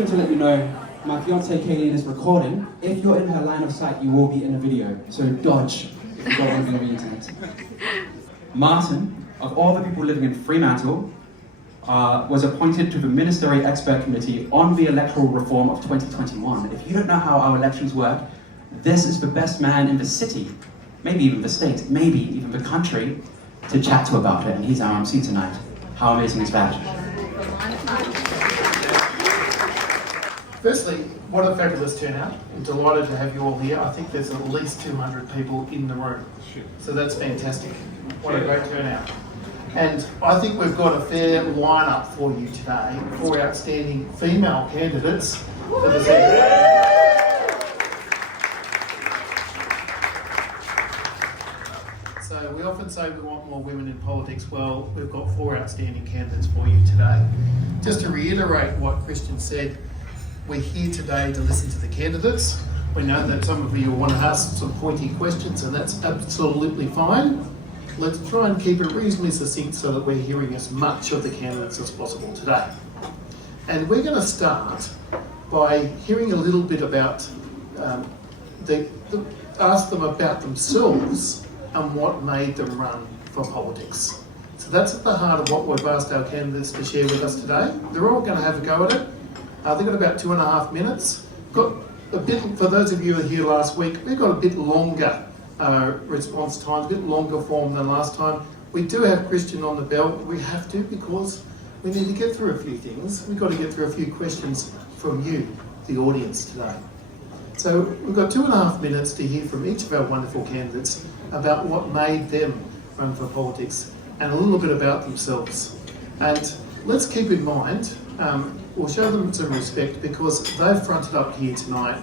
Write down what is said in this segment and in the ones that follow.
going to let you know, my fiancée Kaylene is recording. If you're in her line of sight, you will be in a video. So dodge if you don't want to be on the internet. Martin, of all the people living in Fremantle, was appointed to the Ministerial Expert Committee on the Electoral Reform of 2021. If you don't know how our elections work, this is the best man in the city, maybe even the state, maybe even the country, to chat to about it, and he's our MC tonight. How amazing is that? Firstly, what a fabulous turnout. I'm delighted to have you all here. I think there's at least 200 people in the room. So that's fantastic. What a great turnout. And I think we've got a fair lineup for you today, for outstanding female candidates for the seat. So we often say we want more women in politics. Well, we've got 4 outstanding candidates for you today. Just to reiterate what Christian said, we're here today to listen to the candidates. We know that some of you want to ask some pointy questions, and that's absolutely fine. Let's try and keep it reasonably succinct so that we're hearing as much of the candidates as possible today. And we're going to start by hearing a little bit about, ask them about themselves and what made them run for politics. So that's at the heart of what we've asked our candidates to share with us today. They're all going to have a go at it. They've got about 2.5 minutes. Got a bit, for those of you who were here last week, we've got a bit longer response times, a bit longer form than last time. We do have Christian on the bell. We have to because we need to get through a few things. We've got to get through a few questions from you, the audience, today. So we've got 2.5 minutes to hear from each of our wonderful candidates about what made them run for politics and a little bit about themselves. And let's keep in mind, we'll show them some respect because they've fronted up here tonight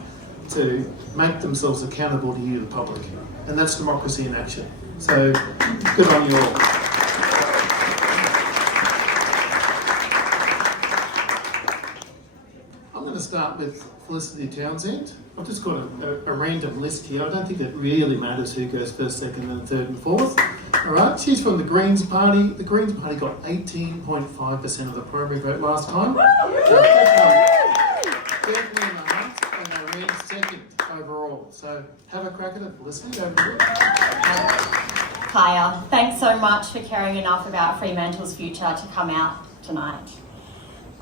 to make themselves accountable to you, the public. And that's democracy in action. So, good on you all. I'm going to start with Felicity Townsend. I've just got a random list here. I don't think it really matters who goes first, second, and third and fourth. All right, she's from the Greens Party. The Greens Party got 18.5% of the primary vote last time. And they ran second overall. So have a crack at it, Felicity. Over to you. Hiya. Thanks so much for caring enough about Fremantle's future to come out tonight.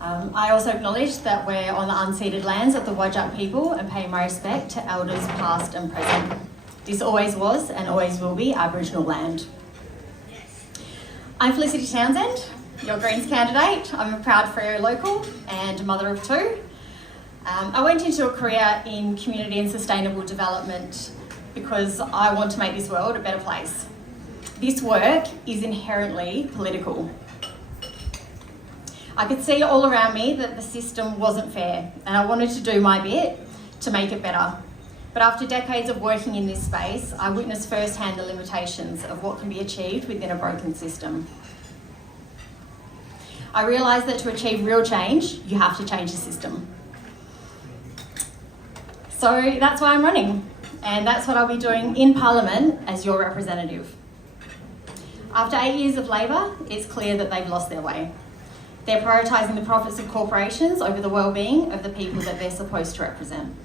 I also acknowledge that we're on the unceded lands of the Whadjuk people and pay my respect to elders past and present. This always was and always will be Aboriginal land. I'm Felicity Townsend, your Greens candidate. I'm a proud Freo local and a mother of 2. I went into a career in community and sustainable development because I want to make this world a better place. This work is inherently political. I could see all around me that the system wasn't fair and I wanted to do my bit to make it better. But after decades of working in this space, I witnessed firsthand the limitations of what can be achieved within a broken system. I realised that to achieve real change, you have to change the system. So that's why I'm running, and that's what I'll be doing in Parliament as your representative. After 8 years of Labor, it's clear that they've lost their way. They're prioritising the profits of corporations over the well-being of the people that they're supposed to represent.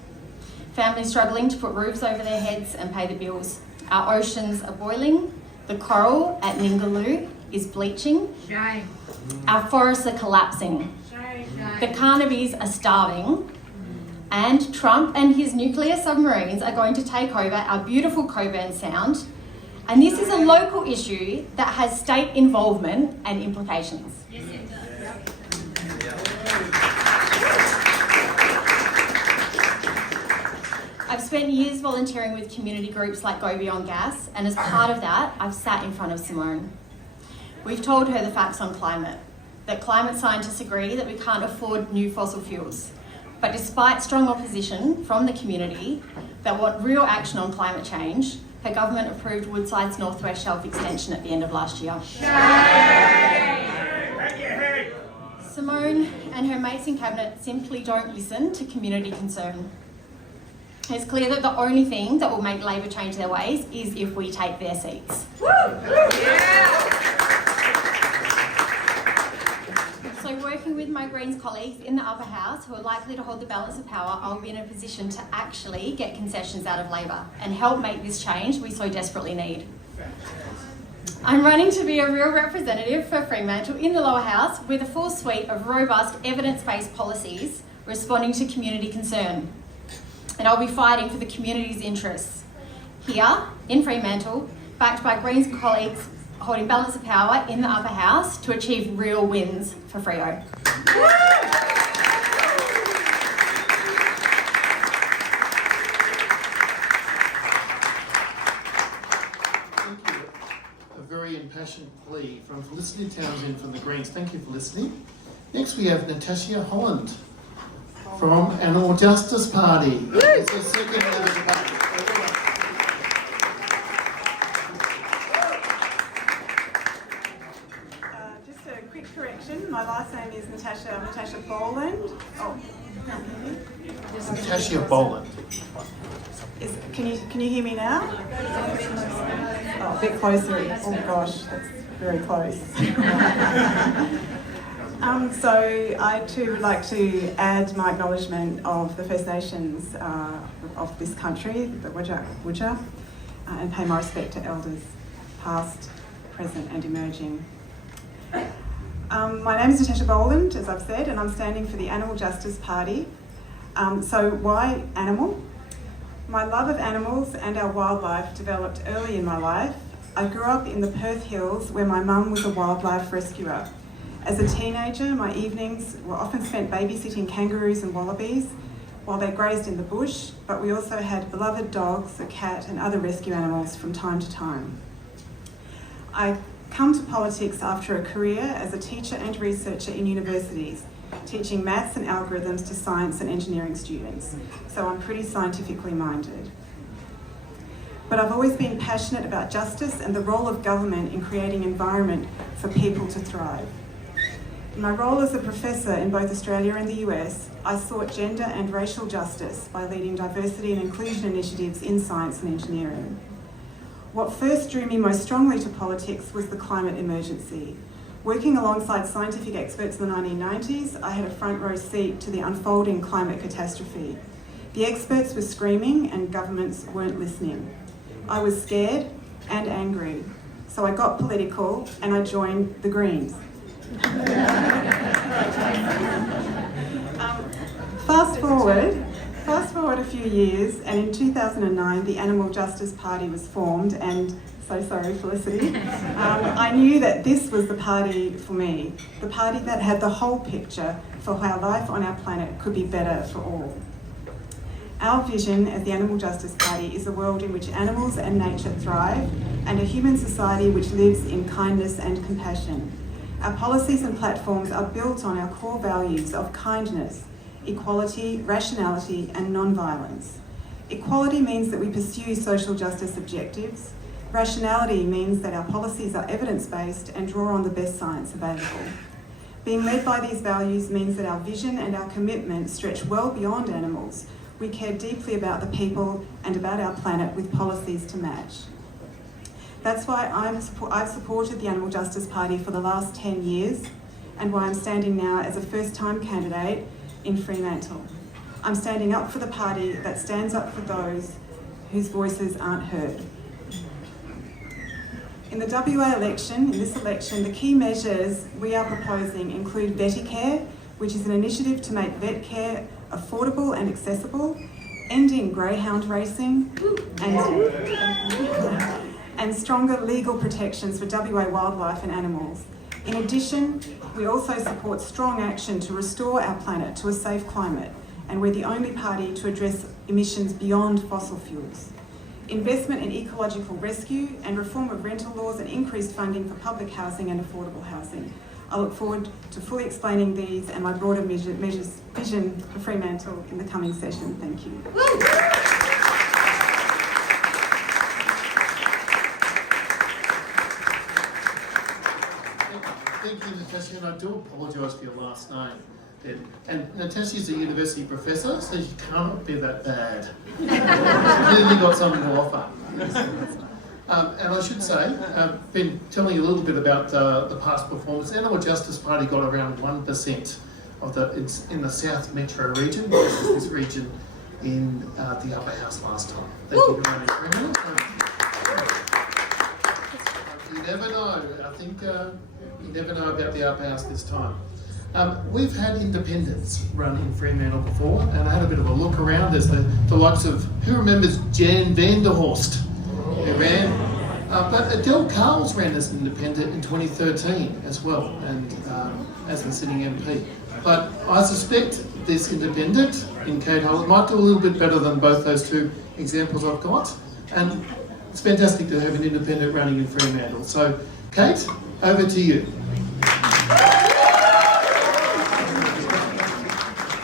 Families struggling to put roofs over their heads and pay the bills. Our oceans are boiling. The coral at Ningaloo is bleaching. Shame. Our forests are collapsing. Shame. The Carnabies are starving. And Trump and his nuclear submarines are going to take over our beautiful Coburn Sound. And this is a local issue that has state involvement and implications. Yes, it does. I've spent years volunteering with community groups like Go Beyond Gas, and as part of that, I've sat in front of Simone. We've told her the facts on climate, that climate scientists agree that we can't afford new fossil fuels. But despite strong opposition from the community that want real action on climate change, her government approved Woodside's Northwest Shelf extension at the end of last year. Simone and her mates in Cabinet simply don't listen to community concern. It's clear that the only thing that will make Labor change their ways is if we take their seats. So So working with my Greens colleagues in the upper house who are likely to hold the balance of power, I'll be in a position to actually get concessions out of Labor and help make this change we so desperately need. I'm running to be a real representative for Fremantle in the lower house with a full suite of robust evidence-based policies responding to community concern. And I'll be fighting for the community's interests here in Fremantle, backed by Greens colleagues holding balance of power in the upper house to achieve real wins for Freo. Thank you. A very impassioned plea from Felicity Townsend from the Greens. Thank you for listening. Next we have Natashia Boland from Animal Justice Party. It's the second Labour debate. Just a quick correction. My last name is Natashia Boland. Oh, Natashia Boland. Can you hear me now? Oh, a bit closer. Oh gosh, that's very close. So I too would like to add my acknowledgement of the First Nations of this country, the Whadjuk, and pay my respect to elders past, present and emerging. My name is Natashia Boland, as I've said, and I'm standing for the Animal Justice Party. So why animal? My love of animals and our wildlife developed early in my life. I grew up in the Perth Hills where my mum was a wildlife rescuer. As a teenager, my evenings were often spent babysitting kangaroos and wallabies while they grazed in the bush, but we also had beloved dogs, a cat and other rescue animals from time to time. I come to politics after a career as a teacher and researcher in universities, teaching maths and algorithms to science and engineering students, so I'm pretty scientifically minded. But I've always been passionate about justice and the role of government in creating an environment for people to thrive. In my role as a professor in both Australia and the US, I sought gender and racial justice by leading diversity and inclusion initiatives in science and engineering. What first drew me most strongly to politics was the climate emergency. Working alongside scientific experts in the 1990s, I had a front row seat to the unfolding climate catastrophe. The experts were screaming and governments weren't listening. I was scared and angry, so I got political and I joined the Greens. Fast forward a few years, and in 2009 the Animal Justice Party was formed, and so sorry Felicity, I knew that this was the party for me, the party that had the whole picture for how life on our planet could be better for all. Our vision as the Animal Justice Party is a world in which animals and nature thrive, and a human society which lives in kindness and compassion. Our policies and platforms are built on our core values of kindness, equality, rationality and non-violence. Equality means that we pursue social justice objectives. Rationality means that our policies are evidence-based and draw on the best science available. Being led by these values means that our vision and our commitment stretch well beyond animals. We care deeply about the people and about our planet with policies to match. That's why I've supported the Animal Justice Party for the last 10 years and why I'm standing now as a first-time candidate in Fremantle. I'm standing up for the party that stands up for those whose voices aren't heard. In the WA election, the key measures we are proposing include VetiCare, which is an initiative to make vet care affordable and accessible, ending greyhound racing, and stronger legal protections for WA wildlife and animals. In addition, we also support strong action to restore our planet to a safe climate, and we're the only party to address emissions beyond fossil fuels. Investment in ecological rescue and reform of rental laws and increased funding for public housing and affordable housing. I look forward to fully explaining these and my broader vision for Fremantle in the coming session. Thank you. Thank you, Natashia, and I do apologise for your last name. And Natashia's a university professor, so she can't be that bad. She's clearly got something to offer. And I should say, I've been telling you a little bit about the past performance. The Animal Justice Party got around 1% of it's in the South Metro region, versus this region in the Upper House last time. Thank you very much, Fremantle. You never know. I think you never know about the Upper House this time. We've had independents run in Fremantle before, and I had a bit of a look around. There's the likes of, who remembers Jan van der Horst? Who ran? But Adele Carles ran as an independent in 2013 as well, and as the sitting MP. But I suspect this independent in Kate Hulett might do a little bit better than both those two examples I've got. And it's fantastic to have an independent running in Fremantle. So, Kate, over to you.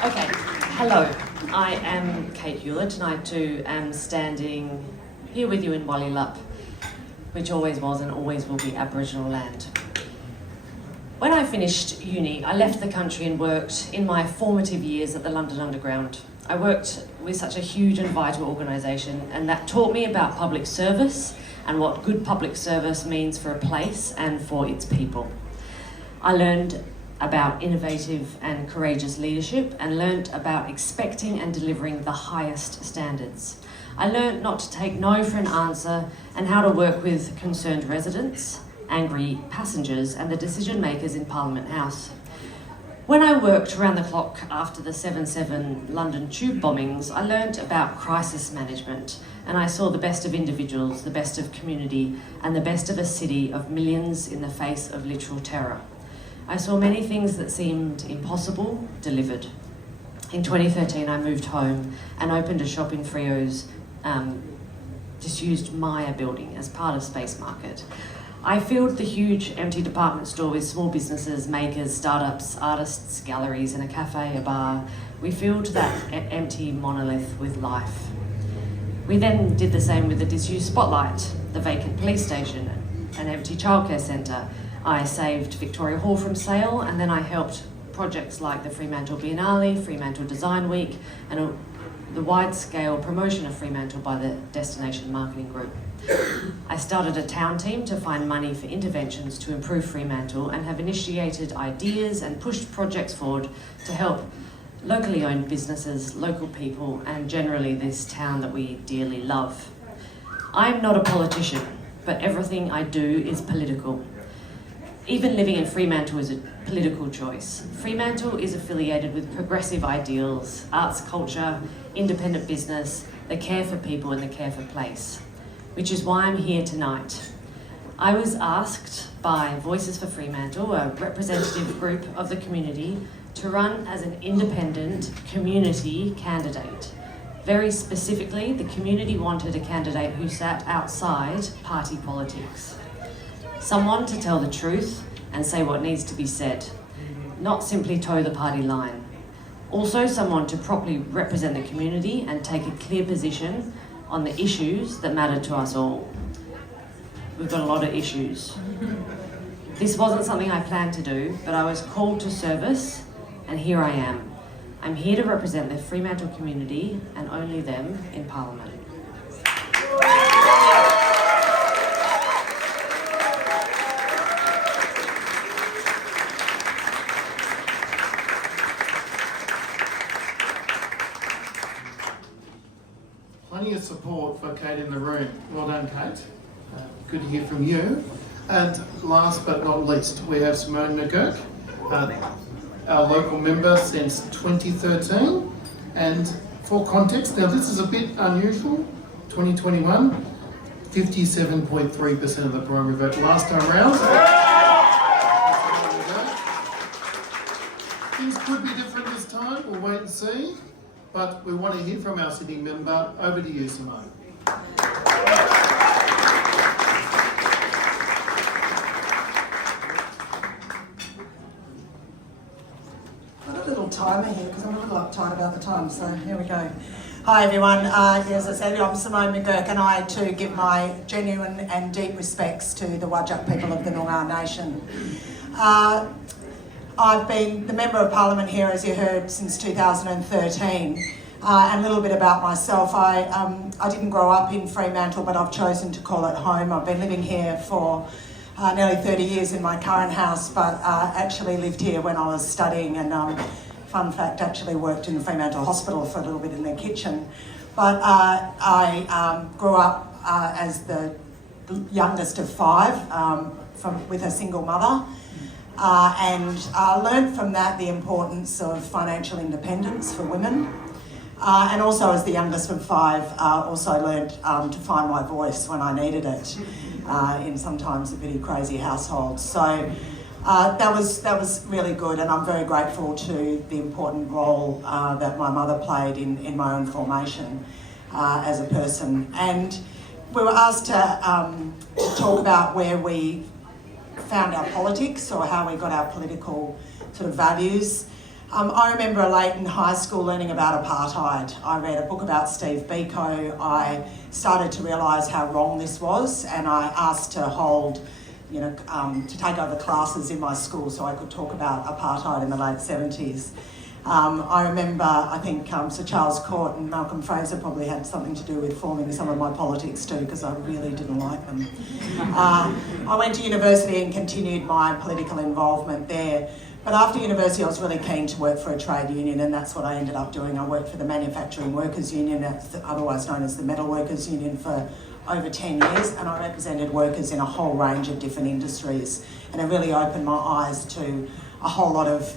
Okay, hello. I am Kate Hulett, and I too am standing here with you in Wallylup, which always was and always will be Aboriginal land. When I finished uni, I left the country and worked in my formative years at the London Underground. I worked with such a huge and vital organisation, and that taught me about public service and what good public service means for a place and for its people. I learned about innovative and courageous leadership and learnt about expecting and delivering the highest standards. I learnt not to take no for an answer and how to work with concerned residents, angry passengers and the decision makers in Parliament House. When I worked around the clock after the 7/7 London tube bombings, I learnt about crisis management, and I saw the best of individuals, the best of community, and the best of a city of millions in the face of literal terror. I saw many things that seemed impossible delivered. In 2013, I moved home and opened a shop in Freo's disused Maya building as part of Space Market. I filled the huge empty department store with small businesses, makers, startups, artists, galleries, and a cafe, a bar. We filled that empty monolith with life. We then did the same with the disused Spotlight, the vacant police station, an empty childcare centre. I saved Victoria Hall from sale, and then I helped projects like the Fremantle Biennale, Fremantle Design Week, and the wide-scale promotion of Fremantle by the Destination Marketing Group. I started a town team to find money for interventions to improve Fremantle and have initiated ideas and pushed projects forward to help locally owned businesses, local people, and generally this town that we dearly love. I'm not a politician, but everything I do is political. Even living in Fremantle is a political choice. Fremantle is affiliated with progressive ideals, arts, culture, independent business, the care for people and the care for place, which is why I'm here tonight. I was asked by Voices for Fremantle, a representative group of the community, to run as an independent community candidate. Very specifically, the community wanted a candidate who sat outside party politics. Someone to tell the truth and say what needs to be said, not simply toe the party line. Also someone to properly represent the community and take a clear position on the issues that matter to us all. We've got a lot of issues. This wasn't something I planned to do, but I was called to service, and here I am. I'm here to represent the Fremantle community, and only them, in Parliament. Plenty of support for Kate in the room. Well done, Kate. Good to hear from you. And last but not least, we have Simone McGurk, our local member since 2013. And for context, now this is a bit unusual, 2021, 57.3% of the primary vote last time round. Things could be different this time, we'll wait and see. But we want to hear from our sitting member. Over to you, Simone. Got a little timer here because I'm a little uptight about the time, so here we go. Hi everyone, as I said, I'm Simone McGurk, and I too give my genuine and deep respects to the Whadjuk people of the Noongar Nation. I've been the Member of Parliament here, as you heard, since 2013. And a little bit about myself. I didn't grow up in Fremantle, but I've chosen to call it home. I've been living here for nearly 30 years in my current house, but actually lived here when I was studying, and fun fact, actually worked in the Fremantle Hospital for a little bit in their kitchen. But I grew up as the youngest of 5 with a single mother, and learned from that the importance of financial independence for women. And also, as the youngest of 5, also learned to find my voice when I needed it in sometimes a pretty crazy household. So that was really good, and I'm very grateful to the important role that my mother played in my own formation as a person. And we were asked to talk about where we found our politics, or how we got our political sort of values. I remember late in high school learning about apartheid. I read a book about Steve Biko. I started to realise how wrong this was, and I asked to hold, to take over classes in my school so I could talk about apartheid in the late 70s. I remember, I think Sir Charles Court and Malcolm Fraser probably had something to do with forming some of my politics too, because I really didn't like them. I went to university and continued my political involvement there. But after university, I was really keen to work for a trade union, and that's what I ended up doing. I worked for the Manufacturing Workers Union, otherwise known as the Metal Workers Union, for over 10 years, and I represented workers in a whole range of different industries, and it really opened my eyes to a whole lot of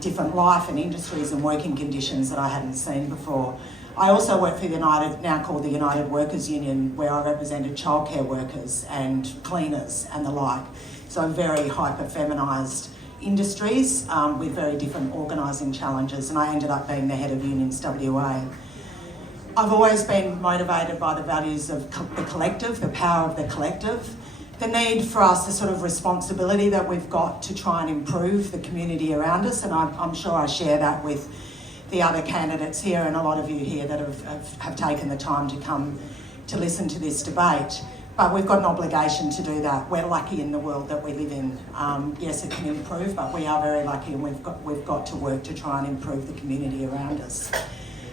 different life and industries and working conditions that I hadn't seen before. I also worked for the now called the United Workers Union, where I represented childcare workers and cleaners and the like. So very hyper-feminised industries with very different organising challenges, and I ended up being the head of Unions WA. I've always been motivated by the values of the collective, the power of the collective, the need for us, the sort of responsibility that we've got to try and improve the community around us, and I'm sure I share that with the other candidates here and a lot of you here that have taken the time to come to listen to this debate. But we've got an obligation to do that. We're lucky in the world that we live in. Yes, it can improve, but we are very lucky, and we've got to work to try and improve the community around us.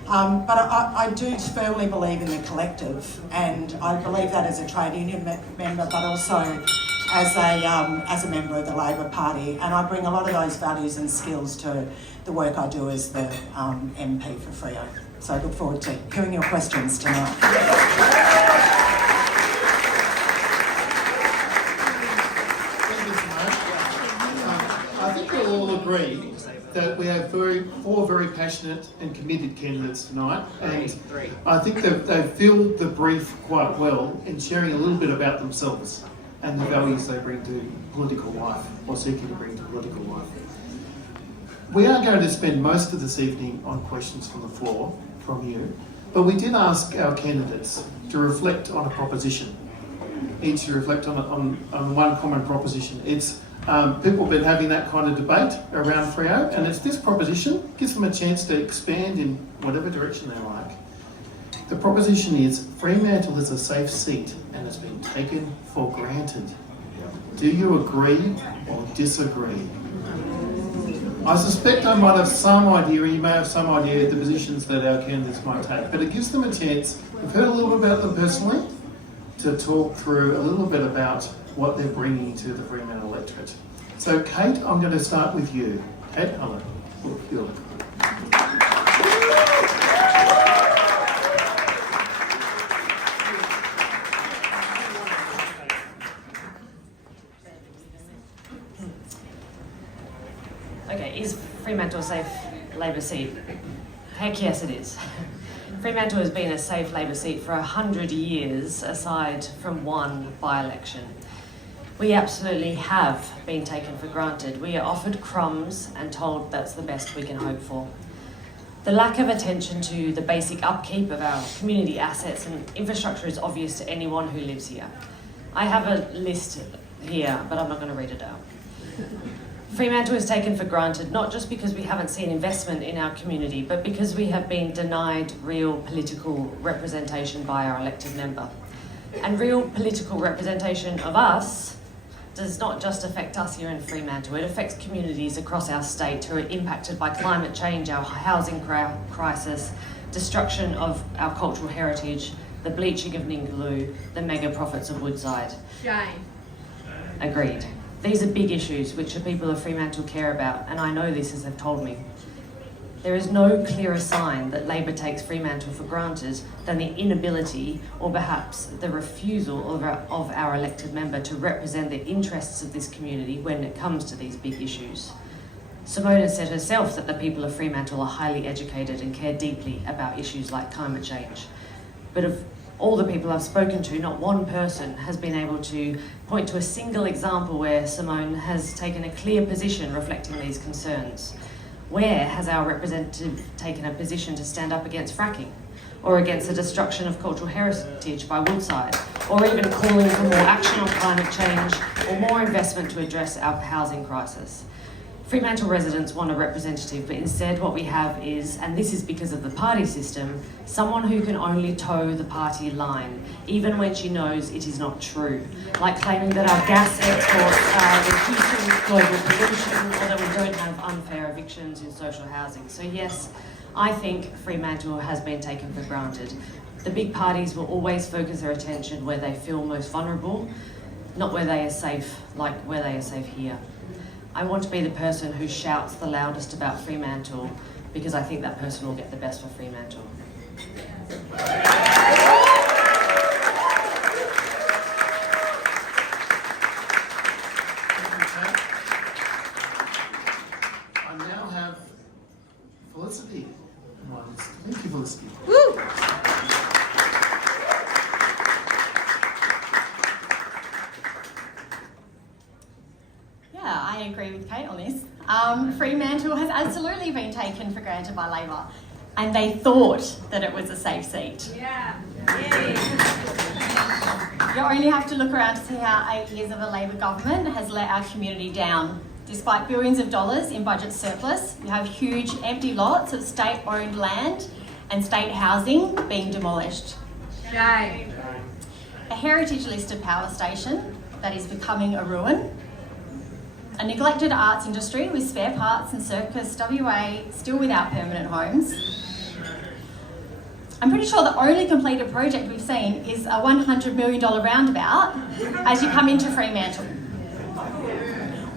But I do firmly believe in the collective, and I believe that as a trade union member, but also as a member of the Labor Party. And I bring a lot of those values and skills to the work I do as the MP for Freo. So I look forward to hearing your questions tonight. I think we'll all agree that we have four very passionate and committed candidates tonight, and I think that they've filled the brief quite well in sharing a little bit about themselves and the values they bring to political life, or seeking to bring to political life. We are going to spend most of this evening on questions from the floor, from you, but we did ask our candidates to reflect on a proposition, each to reflect on one common proposition. It's people have been having that kind of debate around Freo, and it's this proposition gives them a chance to expand in whatever direction they like. The proposition is Fremantle is a safe seat and has been taken for granted. Do you agree or disagree? I suspect I might have some idea, or you may have some idea of the positions that our candidates might take, but it gives them a chance, we've heard a little bit about them personally, to talk through a little bit about what they're bringing to the Fremantle electorate. So Kate, I'm going to start with you. Kate Hulett. Okay, is Fremantle a safe Labor seat? Heck yes it is. Fremantle has been a safe Labor seat for 100 years, aside from one by-election. We absolutely have been taken for granted. We are offered crumbs and told that's the best we can hope for. The lack of attention to the basic upkeep of our community assets and infrastructure is obvious to anyone who lives here. I have a list here, but I'm not going to read it out. Fremantle is taken for granted not just because we haven't seen investment in our community, but because we have been denied real political representation by our elected member. And real political representation of us does not just affect us here in Fremantle, it affects communities across our state who are impacted by climate change, our housing crisis, destruction of our cultural heritage, the bleaching of Ningaloo, the mega profits of Woodside. Shame. Agreed. These are big issues which the people of Fremantle care about, and I know this as they've told me. There is no clearer sign that Labor takes Fremantle for granted than the inability, or perhaps the refusal of our elected member to represent the interests of this community when it comes to these big issues. Simone has said herself that the people of Fremantle are highly educated and care deeply about issues like climate change. But of all the people I've spoken to, not one person has been able to point to a single example where Simone has taken a clear position reflecting these concerns. Where has our representative taken a position to stand up against fracking, or against the destruction of cultural heritage by Woodside, or even calling for more action on climate change or more investment to address our housing crisis? Fremantle residents want a representative, but instead what we have is, and this is because of the party system, someone who can only toe the party line, even when she knows it is not true. Like claiming that our gas exports are reducing global pollution, or that we don't have unfair evictions in social housing. So yes, I think Fremantle has been taken for granted. The big parties will always focus their attention where they feel most vulnerable, not where they are safe, like where they are safe here. I want to be the person who shouts the loudest about Fremantle, because I think that person will get the best for Fremantle. I now have Felicity. Thank you, Felicity. Woo! I agree with Kate on this. Fremantle has absolutely been taken for granted by Labor, and they thought that it was a safe seat. Yeah. You only have to look around to see how 8 years of a Labor government has let our community down. Despite billions of dollars in budget surplus, you have huge empty lots of state-owned land and state housing being demolished. Shame. A heritage-listed power station that is becoming a ruin. A neglected arts industry with spare parts and Circus WA still without permanent homes. I'm pretty sure the only completed project we've seen is a $100 million roundabout as you come into Fremantle.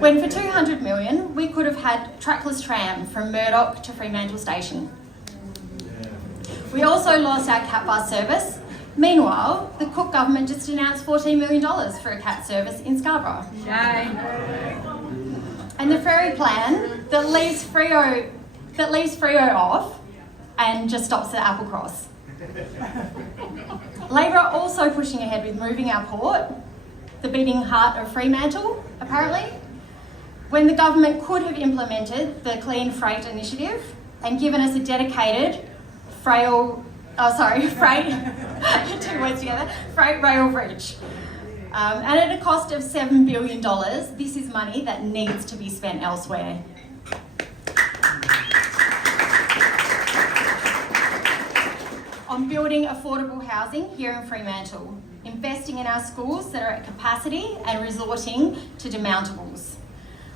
When for $200 million, we could have had trackless tram from Murdoch to Fremantle Station. We also lost our cat bus service. Meanwhile, the Cook government just announced $14 million for a cat service in Scarborough. Shame. And the ferry plan that leaves Freo off and just stops at Applecross. Labor are also pushing ahead with moving our port, the beating heart of Fremantle, apparently, when the government could have implemented the Clean Freight Initiative and given us a dedicated freight rail bridge. And at a cost of $7 billion, this is money that needs to be spent elsewhere. On building affordable housing here in Fremantle, investing in our schools that are at capacity and resorting to demountables,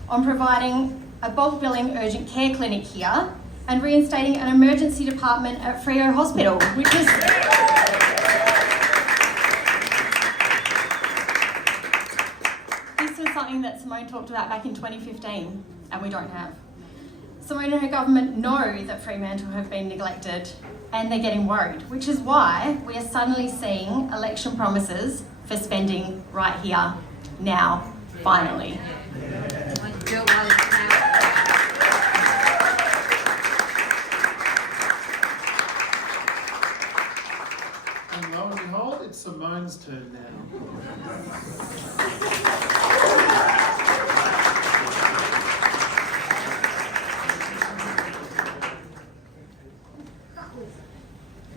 on providing a bulk billing urgent care clinic here and reinstating an emergency department at Freo Hospital, which is... This was something that Simone talked about back in 2015, and we don't have. Simone and her government know that Fremantle have been neglected, and they're getting worried, which is why we are suddenly seeing election promises for spending right here, now, finally. And lo and behold, it's Simone's turn now.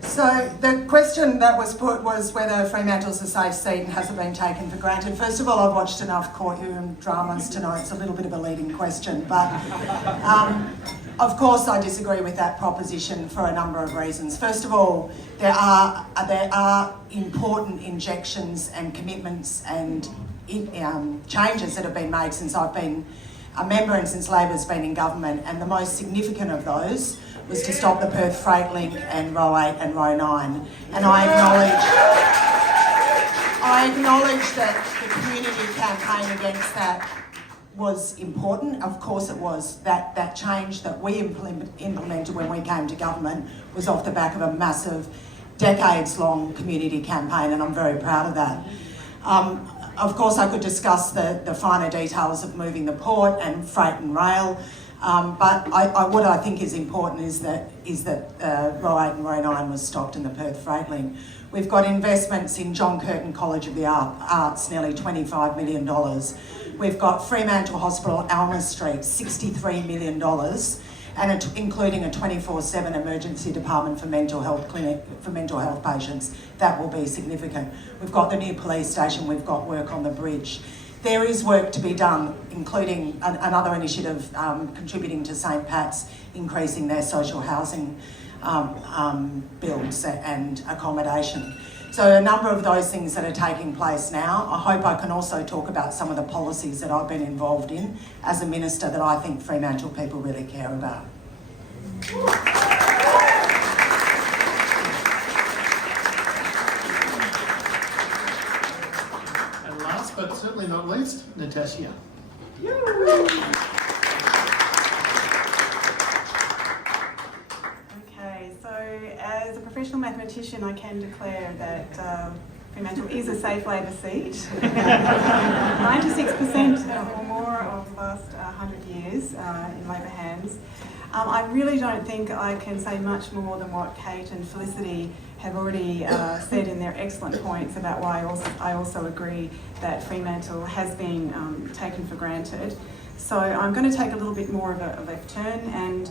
So the question that was put was whether Fremantle's a safe seat and has it been taken for granted. First of all, I've watched enough courtroom dramas to know it's a little bit of a leading question, but of course I disagree with that proposition for a number of reasons. First of all, there are important injections and commitments and changes that have been made since I've been a member and since Labor's been in government, and the most significant of those was to stop the Perth Freight Link and Row 8 and Row 9. And I acknowledge that the community campaign against that was important. Of course it was. That change that we implemented when we came to government was off the back of a massive, decades-long community campaign, and I'm very proud of that. Of course, I could discuss the finer details of moving the port and freight and rail, but what I think is important is that Row 8 and Row 9 was stopped in the Perth Freight Link. We've got investments in John Curtin College of the Arts, nearly $25 million. We've got Fremantle Hospital, Alma Street, $63 million, and including a 24/7 emergency department for mental health clinic for mental health patients. That will be significant. We've got the new police station. We've got work on the bridge. There is work to be done, including another initiative contributing to St Pat's, increasing their social housing builds and accommodation. So a number of those things that are taking place now. I hope I can also talk about some of the policies that I've been involved in as a minister that I think Fremantle people really care about. And last but certainly not least, Natashia. Okay, so as a professional mathematician, I can declare that Fremantle is a safe Labor seat. 96% or more of the last 100 years in Labor hands. I really don't think I can say much more than what Kate and Felicity have already said in their excellent points about why I also agree that Fremantle has been taken for granted. So I'm going to take a little bit more of a left turn and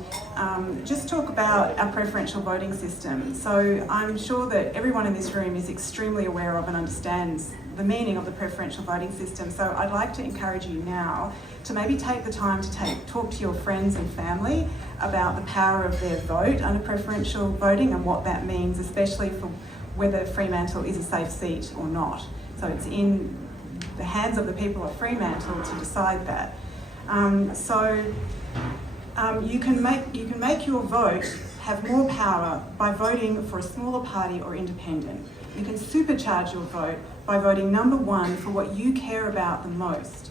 just talk about our preferential voting system. So I'm sure that everyone in this room is extremely aware of and understands the meaning of the preferential voting system. So I'd like to encourage you now to maybe take the time to talk to your friends and family about the power of their vote under preferential voting and what that means, especially for whether Fremantle is a safe seat or not. So it's in the hands of the people of Fremantle to decide that. You can make your vote have more power by voting for a smaller party or independent. You can supercharge your vote by voting number one for what you care about the most,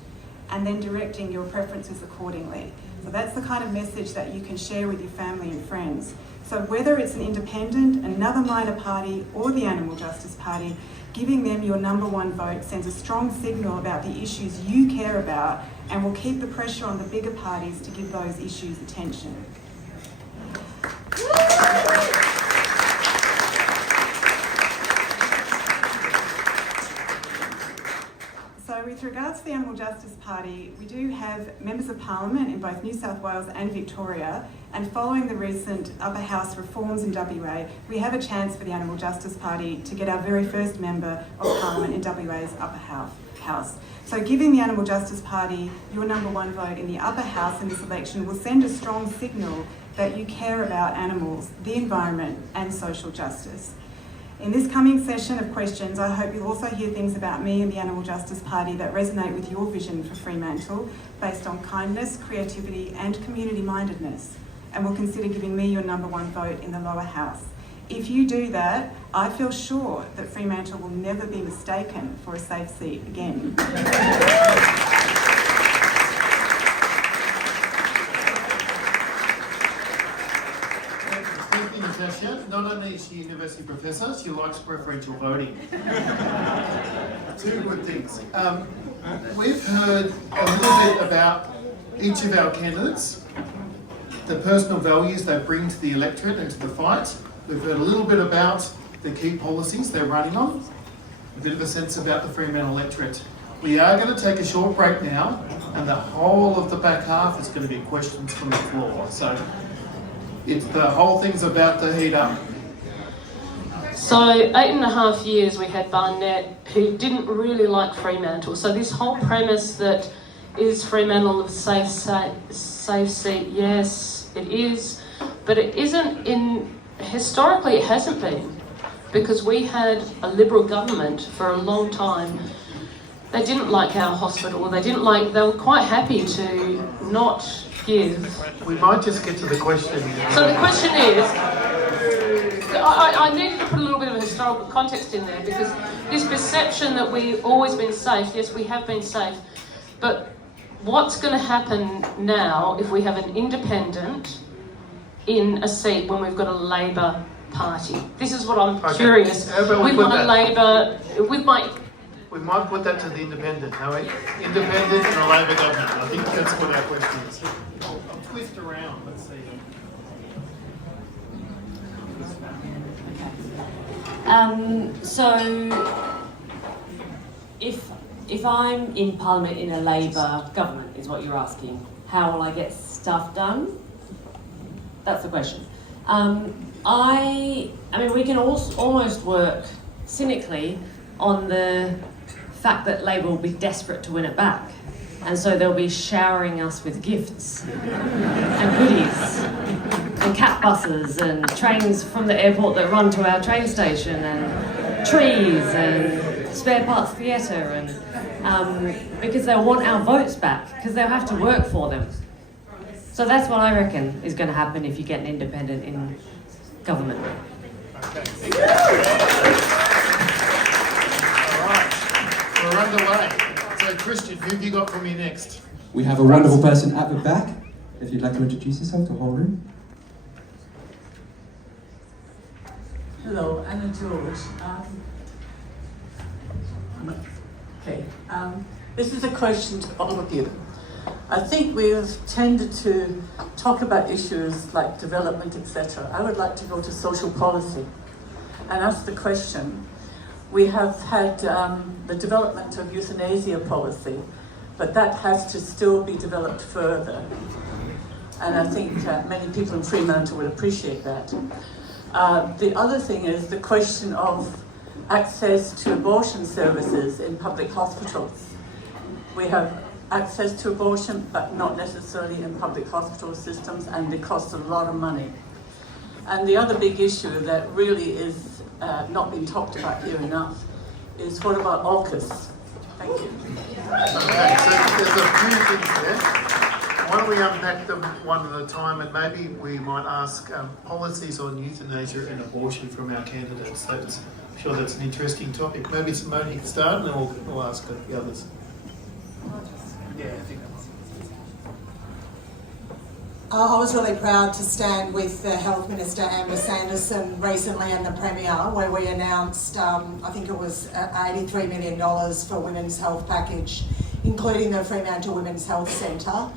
and then directing your preferences accordingly. So that's the kind of message that you can share with your family and friends. So whether it's an independent, another minor party, or the Animal Justice Party, giving them your number one vote sends a strong signal about the issues you care about and will keep the pressure on the bigger parties to give those issues attention. So with regards to the Animal Justice Party, we do have members of Parliament in both New South Wales and Victoria, and following the recent upper house reforms in WA, we have a chance for the Animal Justice Party to get our very first member of Parliament in WA's upper house. So giving the Animal Justice Party your number one vote in the upper house in this election will send a strong signal that you care about animals, the environment and social justice. In this coming session of questions, I hope you'll also hear things about me and the Animal Justice Party that resonate with your vision for Fremantle, based on kindness, creativity and community-mindedness, and will consider giving me your number one vote in the lower house. If you do that, I feel sure that Fremantle will never be mistaken for a safe seat again. Natashia, not only is she a university professor, she likes preferential voting. Two good things. We've heard a little bit about each of our candidates, the personal values they bring to the electorate and to the fight. We've heard a little bit about the key policies they're running on, a bit of a sense about the Fremantle electorate. We are going to take a short break now, and the whole of the back half is going to be questions from the floor. So the whole thing's about to heat up. So 8.5 years we had Barnett, who didn't really like Fremantle. So this whole premise that is Fremantle a safe seat, yes, it is, but it isn't historically it hasn't been, because we had a Liberal government for a long time They didn't like our hospital. They were quite happy to not give. We might just get to the question. So the question is, I needed to put a little bit of a historical context in there, because this perception that we've always been safe, yes, we have been safe, but what's going to happen now if we have an independent in a seat when we've got a Labor Party? This is what I'm curious. With my Labor, we might put that to the independent. Now, independent and a Labor government. I think that's what our question is. I'll twist around. Let's see. So, if I'm in Parliament in a Labor government, is what you're asking, how will I get stuff done? That's the question. I mean, we can almost work cynically on the fact that Labor will be desperate to win it back, and so they'll be showering us with gifts and goodies and cat buses and trains from the airport that run to our train station and trees and spare parts theatre, and because they'll want our votes back, because they'll have to work for them. So that's what I reckon is going to happen if you get an independent in government. Okay. All right, we're underway. So Christian, who have you got for me next? We have a wonderful person at the back. If you'd like to introduce yourself to the whole room. Hello, Anna George. This is a question to all of you. I think we've tended to talk about issues like development, etc. I would like to go to social policy and ask the question. We have had the development of euthanasia policy, but that has to still be developed further. And I think many people in Fremantle would appreciate that. The other thing is the question of access to abortion services in public hospitals. We have access to abortion, but not necessarily in public hospital systems, and it costs a lot of money. And the other big issue that really is not being talked about here enough is what about AUKUS? Thank you. Okay, so there's a few things there. Why don't we unpack them one at a time, and maybe we might ask policies on euthanasia and abortion from our candidates. I'm sure that's an interesting topic. Maybe Simone can start, and then we'll ask the others. Yeah, I think I was really proud to stand with the Health Minister Amber Sanderson recently and the Premier, where we announced, I think it was $83 million for a women's health package, including the Fremantle Women's Health Centre.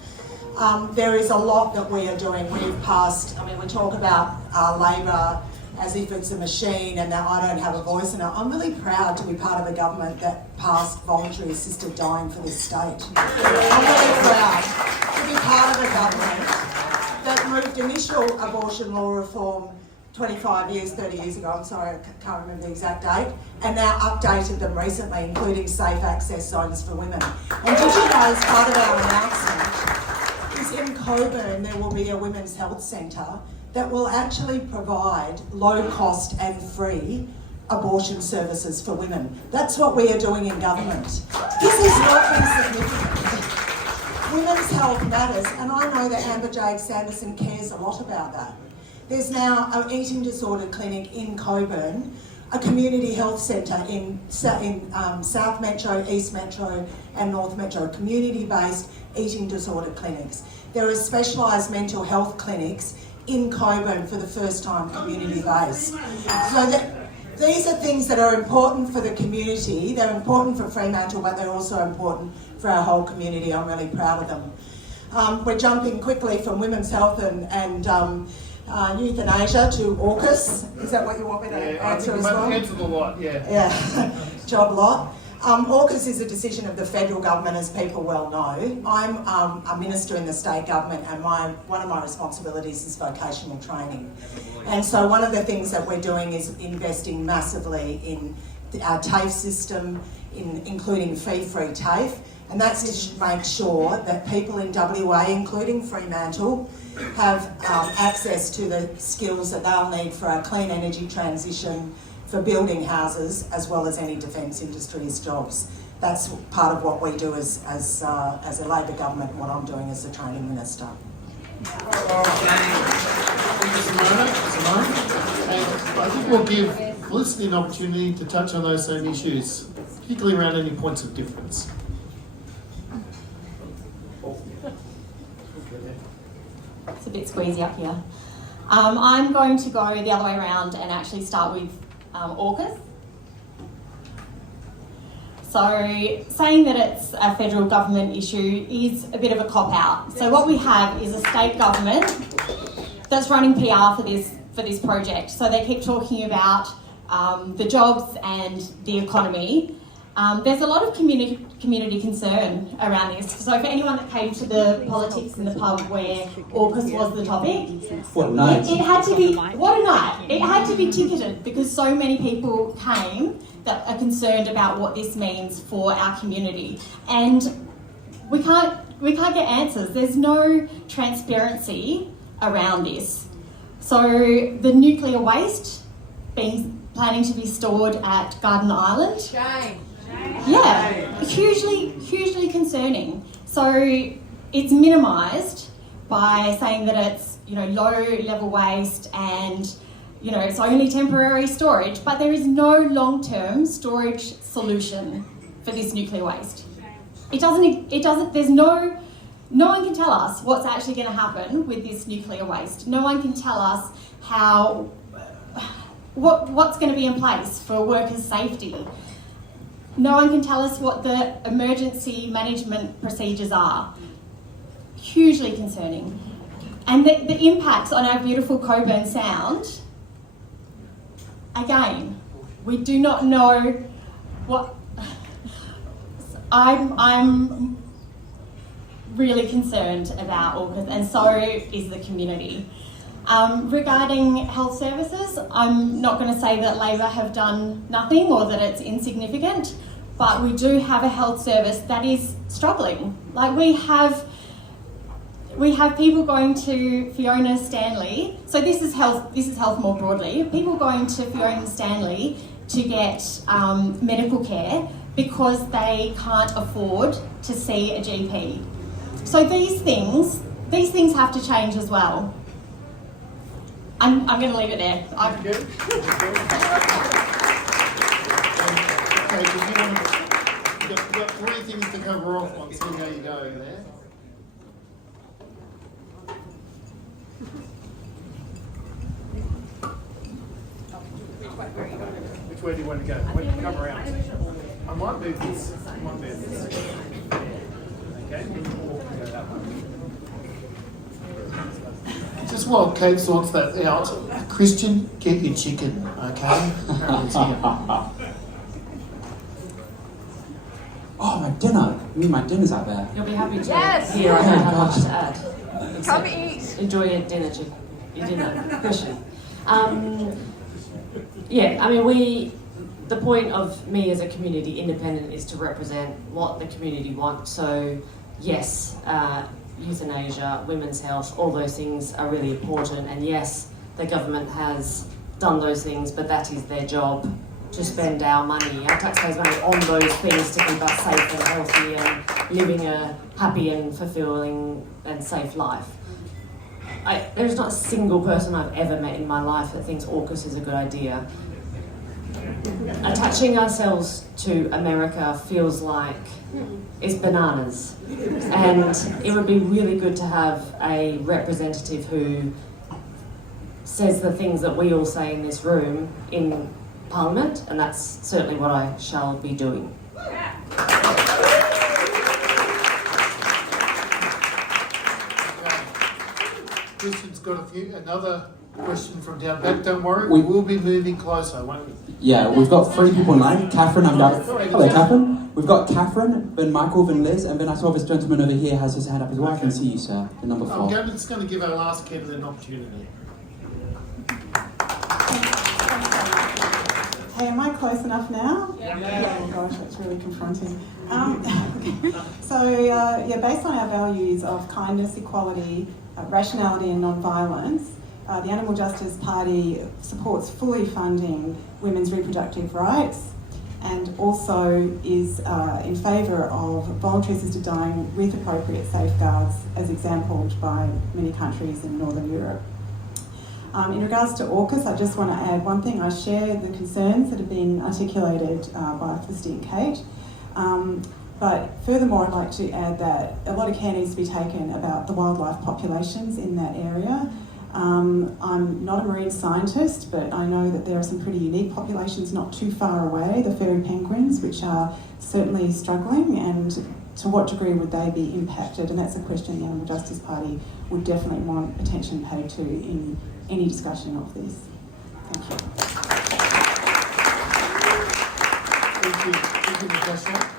There is a lot that we are doing. We've passed, we talk about Labor as if it's a machine and that I don't have a voice in it. I'm really proud to be part of a government that passed voluntary assisted dying for this state. I'm really proud to be part of a government that moved initial abortion law reform 25 years, 30 years ago, I'm sorry, I can't remember the exact date, and now updated them recently, including safe access zones for women. And did you know, as part of our announcement, is in Coburn there will be a women's health centre that will actually provide low-cost and free abortion services for women. That's what we are doing in government. This is not insignificant. Women's health matters, and I know that Amber Jade Sanderson cares a lot about that. There's now an eating disorder clinic in Coburn, a community health centre in South Metro, East Metro and North Metro, community-based eating disorder clinics. There are specialised mental health clinics in Coburn for the first time, community-based. So these are things that are important for the community. They're important for Fremantle, but they're also important for our whole community. I'm really proud of them. We're jumping quickly from women's health and euthanasia to AUKUS. Is that what you want me to answer as well? Answer the lot, yeah. Yeah, job lot. AUKUS is a decision of the federal government, as people well know. I'm a minister in the state government, and one of my responsibilities is vocational training. And so one of the things that we're doing is investing massively in our TAFE system, including fee-free TAFE, and that's to make sure that people in WA, including Fremantle, have access to the skills that they'll need for our clean energy transition, for building houses, as well as any defence industry's jobs. that's part of what we do as a Labor government, what I'm doing as the training minister. Thank you, Simone. And I think we'll give Felicity an opportunity to touch on those same issues, particularly around any points of difference. It's a bit squeezy up here. I'm going to go the other way around and actually start with AUKUS. So saying that it's a federal government issue is a bit of a cop-out. So what we have is a state government that's running PR for this project. So they keep talking about the jobs and the economy. There's a lot of community concern around this. So for anyone that came to the politics in the pub where AUKUS was the topic, What a night. it had to be, what a night. It had to be ticketed because so many people came that are concerned about what this means for our community. And we can't get answers. There's no transparency around this. So the nuclear waste planning to be stored at Garden Island. Shame. Yeah, hugely concerning. So it's minimised by saying that it's, low level waste and, it's only temporary storage, but there is no long-term storage solution for this nuclear waste. There's no one can tell us what's actually going to happen with this nuclear waste. No one can tell us what's going to be in place for workers' safety. No one can tell us what the emergency management procedures are. Hugely concerning. And the impacts on our beautiful Coburn Sound, again, we do not know what... I'm really concerned about AUKUS, and so is the community. Regarding health services, I'm not going to say that Labor have done nothing or that it's insignificant, but we do have a health service that is struggling. Like we have people going to Fiona Stanley. So this is health more broadly. People going to Fiona Stanley to get medical care because they can't afford to see a GP. So these things have to change as well. I'm going to leave it there. Thank you. You've got 3 things to cover off on, see how you go there. Which way do you want to go? Why don't you come around? I might move this. Okay? Just while Kate sorts that out, Christian, get your chicken, okay? It's here. Oh, my dinner. My dinner's out there. You'll be happy to Yes. hear I don't have much to add. Come eat. Enjoy your dinner, Christian. The point of me as a community independent is to represent what the community wants. So, yes, euthanasia, women's health, all those things are really important. And yes, the government has done those things, but that is their job, to spend our money, our taxpayers' money on those things to keep us safe and healthy and living a happy and fulfilling and safe life. There's not a single person I've ever met in my life that thinks AUKUS is a good idea. Attaching ourselves to America feels like it's bananas. And it would be really good to have a representative who says the things that we all say in this room in Parliament, and that's certainly what I shall be doing. Christian's got another question from down back. Don't worry, we will be moving closer, won't we? Yeah, we've got 3 people in line. Catherine, hello, Catherine. We've got Catherine, then Michael, then Liz, and then I saw this gentleman over here has his hand up as well. I can see you, sir, in number 4. I'm just going to give our last candidate an opportunity. Hey, am I close enough now? Yeah. Oh gosh, that's really confronting. Based on our values of kindness, equality, rationality and non-violence, the Animal Justice Party supports fully funding women's reproductive rights. and also is in favour of voluntary assisted dying with appropriate safeguards, as exampled by many countries in Northern Europe. In regards to AUKUS, I just want to add one thing. I share the concerns that have been articulated by Felicity and Kate. But furthermore, I'd like to add that a lot of care needs to be taken about the wildlife populations in that area. I'm not a marine scientist, but I know that there are some pretty unique populations not too far away, the fairy penguins, which are certainly struggling, and to what degree would they be impacted? And that's a question the Animal Justice Party would definitely want attention paid to in any discussion of this. Thank you. Thank you, Natasha.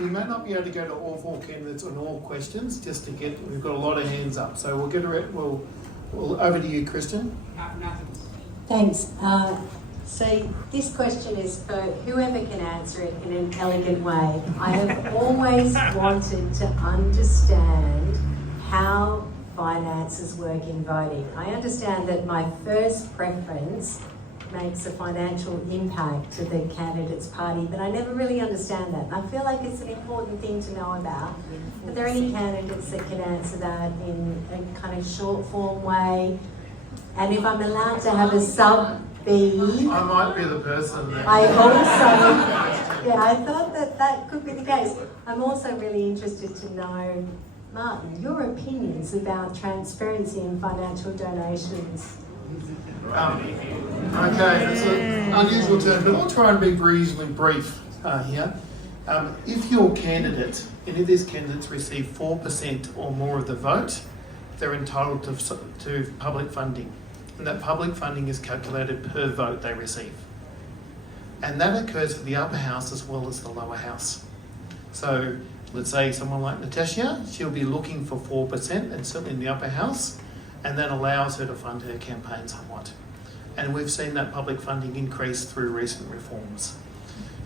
We may not be able to go to all 4 candidates on all questions, just to get, we've got a lot of hands up. So we'll get we'll over to you, Kristen. Thanks. So this question is for whoever can answer it in an elegant way. I have always wanted to understand how finances work in voting. I understand that my first preference makes a financial impact to the candidate's party, but I never really understand that. I feel like it's an important thing to know about. Are there any candidates that can answer that in a kind of short form way? And if I'm allowed to have a sub-B... I might be the person that... I also... Yeah, I thought that could be the case. I'm also really interested to know, Martin, your opinions about transparency in financial donations. Okay, it's an unusual term, but I'll try and be reasonably brief here. If your candidate, any of these candidates receive 4% or more of the vote, they're entitled to public funding. And that public funding is calculated per vote they receive. And that occurs for the upper house as well as the lower house. So let's say someone like Natashia, she'll be looking for 4%, and certainly in the upper house, and that allows her to fund her campaign somewhat. And we've seen that public funding increase through recent reforms.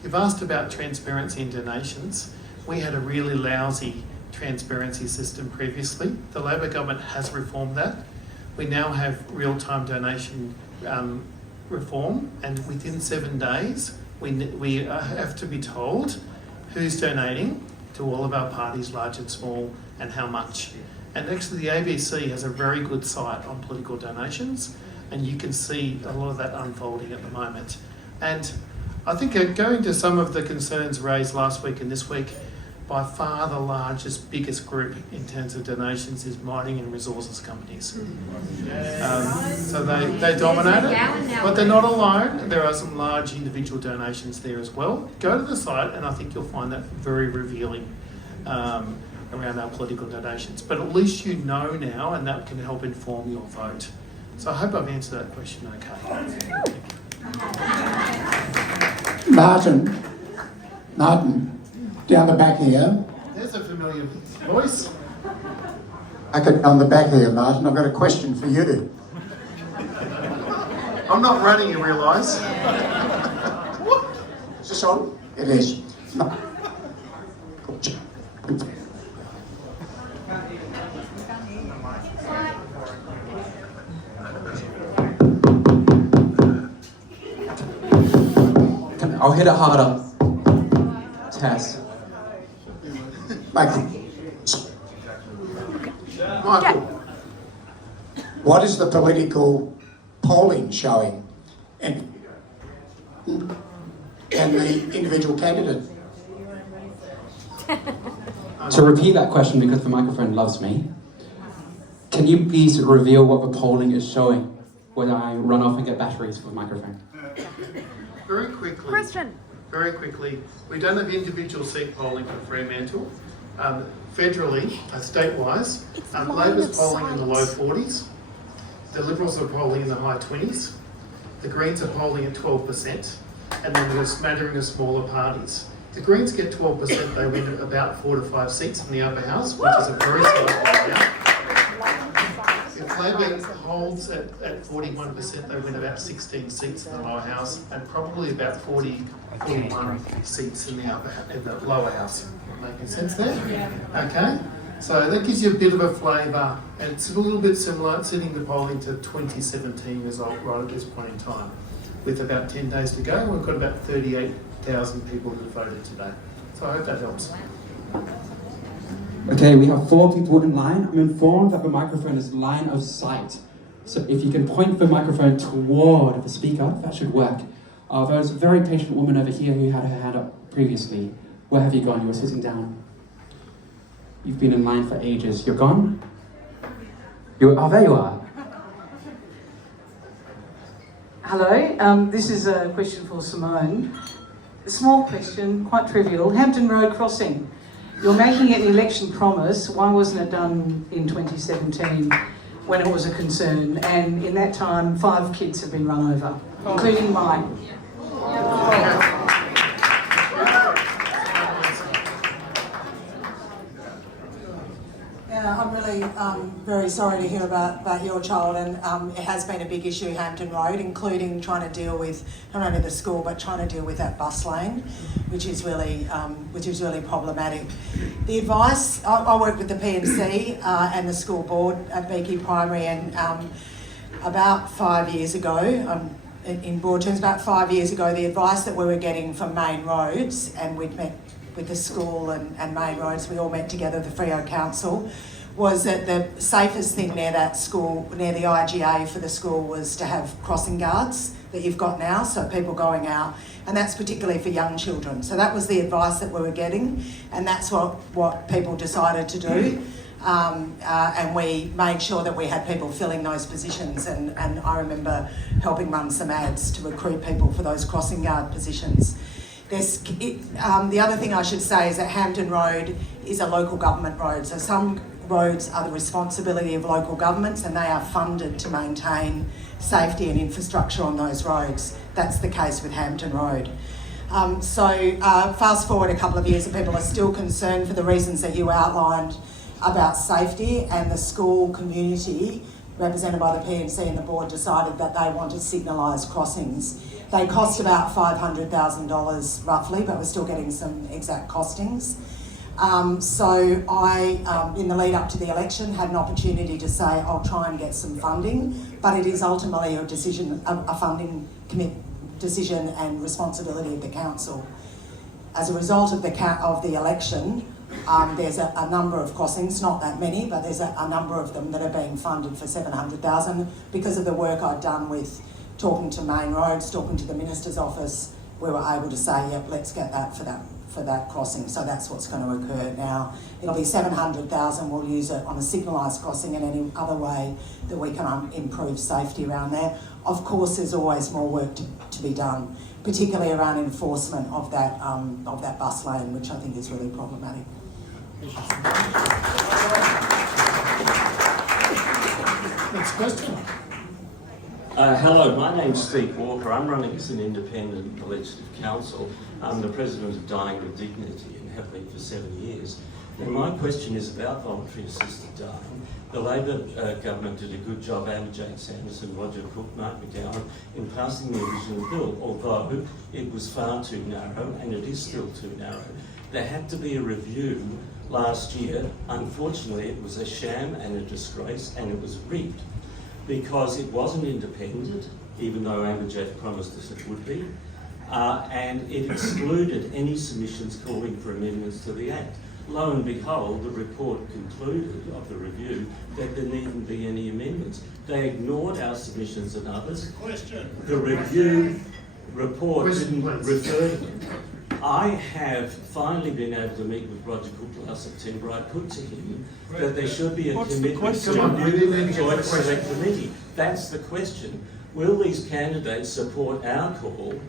You've asked about transparency in donations. We had a really lousy transparency system previously. The Labor government has reformed that. We now have real-time donation reform, and within 7 days, we have to be told who's donating to all of our parties, large and small, and how much. And actually the ABC has a very good site on political donations, and you can see a lot of that unfolding at the moment. And I think going to some of the concerns raised last week and this week, by far the largest, biggest group in terms of donations is mining and resources companies. So they dominate it, but they're not alone. There are some large individual donations there as well. Go to the site and I think you'll find that very revealing around our political donations. But at least you know now, and that can help inform your vote. So I hope I've answered that question okay. Martin, down the back here. There's a familiar voice. On the back here, Martin, I've got a question for you. I'm not running, you realise. Is this on? It is. No. I'll hit it harder. Tess. Michael, what is the political polling showing? And the individual candidate? To repeat that question, because the microphone loves me, can you please reveal what the polling is showing when I run off and get batteries for the microphone? Very quickly. Question. Very quickly. We don't have individual seat polling for Fremantle. Federally, statewise, Labor's polling in the low 40s. The Liberals are polling in the high 20s. The Greens are polling at 12%. And then there's a smattering of smaller parties. The Greens get 12%, they win about 4 to 5 seats in the upper house, which is a very slight area. If Labor holds at 41%, they win about 16 seats in the lower house and probably about 41 seats in the lower house. Making sense there? Yeah. Okay. So that gives you a bit of a flavour, and it's a little bit similar. It's sitting the polling to 2017 result right at this point in time. with about 10 days to go. We've got about 38,000 people who voted today. So I hope that helps. Okay, we have 4 people in line. I'm informed that the microphone is line of sight. So if you can point the microphone toward the speaker, that should work. There was a very patient woman over here who had her hand up previously. Where have you gone? You were sitting down. You've been in line for ages. You're gone? Oh, there you are. Hello, this is a question for Simone. A small question, quite trivial. Hampton Road crossing. You're making it an election promise. Why wasn't it done in 2017 when it was a concern? And in that time, 5 kids have been run over, including mine. Yeah, I'm really very sorry to hear about your child, and it has been a big issue, Hampton Road, including trying to deal with not only the school but trying to deal with that bus lane, which is really problematic. The advice, I work with the PNC and the school board at Beaky Primary, and about 5 years ago, in broad terms, about 5 years ago, the advice that we were getting from Main Roads, and we'd met with the school and Main Roads, we all met together, the Freo Council, was that the safest thing near that school, near the IGA for the school, was to have crossing guards that you've got now, so people going out, and that's particularly for young children. So that was the advice that we were getting, and that's what people decided to do. And we made sure that we had people filling those positions, and I remember helping run some ads to recruit people for those crossing guard positions. The other thing I should say is that Hampton Road is a local government road, so some roads are the responsibility of local governments and they are funded to maintain safety and infrastructure on those roads. That's the case with Hampton Road. Fast forward a couple of years and people are still concerned for the reasons that you outlined about safety, and the school community, represented by the PNC and the board, decided that they want to signalise crossings. They cost about $500,000 roughly, but we're still getting some exact costings. So I, in the lead up to the election, had an opportunity to say I'll try and get some funding, but it is ultimately a decision, a funding decision and responsibility of the council. As a result of the election, there's a number of crossings, not that many, but there's a number of them that are being funded for $700,000 because of the work I've done with talking to Main Roads, talking to the Minister's office. We were able to say, yep, let's get that for that crossing. So that's what's going to occur now. It'll be $700,000. We'll use it on a signalised crossing and any other way that we can improve safety around there. Of course, there's always more work to be done, particularly around enforcement of that bus lane, which I think is really problematic. Next question. Hello, my name's Steve Walker. I'm running as an independent legislative council. I'm the president of Dying with Dignity and have been for 7 years. And my question is about voluntary assisted dying. The Labor government did a good job, Jane Sanderson, Roger Cook, Mark McGowan, in passing the original bill, although it was far too narrow, and it is still too narrow. There had to be a review last year. Unfortunately, it was a sham and a disgrace, and it was rigged, because it wasn't independent, even though Amberjack promised us it would be, and it excluded any submissions calling for amendments to the Act. Lo and behold, the report concluded of the review that there needn't be any amendments. They ignored our submissions and others. The review report didn't refer to them. I have finally been able to meet with Roger Cook last September. I put to him that there should be a commitment to a new joint select committee. That's the question. Will these candidates support our call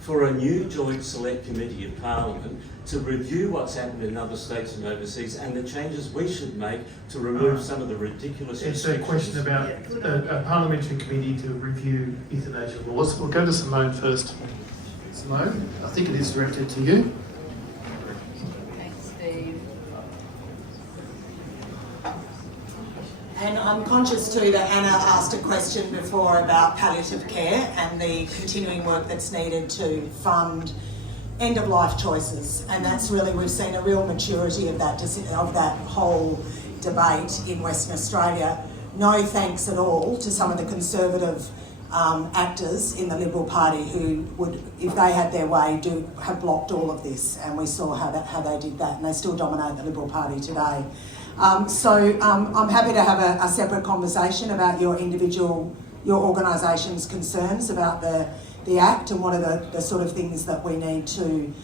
for a new joint select committee of Parliament to review what's happened in other states and overseas and the changes we should make to remove some of the ridiculous It's a question about a parliamentary committee to review euthanasia laws. We'll go to Simone first. Simone, I think it is directed to you. Thanks, Steve. And I'm conscious too that Anna asked a question before about palliative care and the continuing work that's needed to fund end-of-life choices, and that's really, we've seen a real maturity of that whole debate in Western Australia. No thanks at all to some of the conservative actors in the Liberal Party who would, if they had their way, have blocked all of this, and we saw how they did that, and they still dominate the Liberal Party today. So I'm happy to have a separate conversation about your organisation's concerns about the Act and what are the sort of things that we need to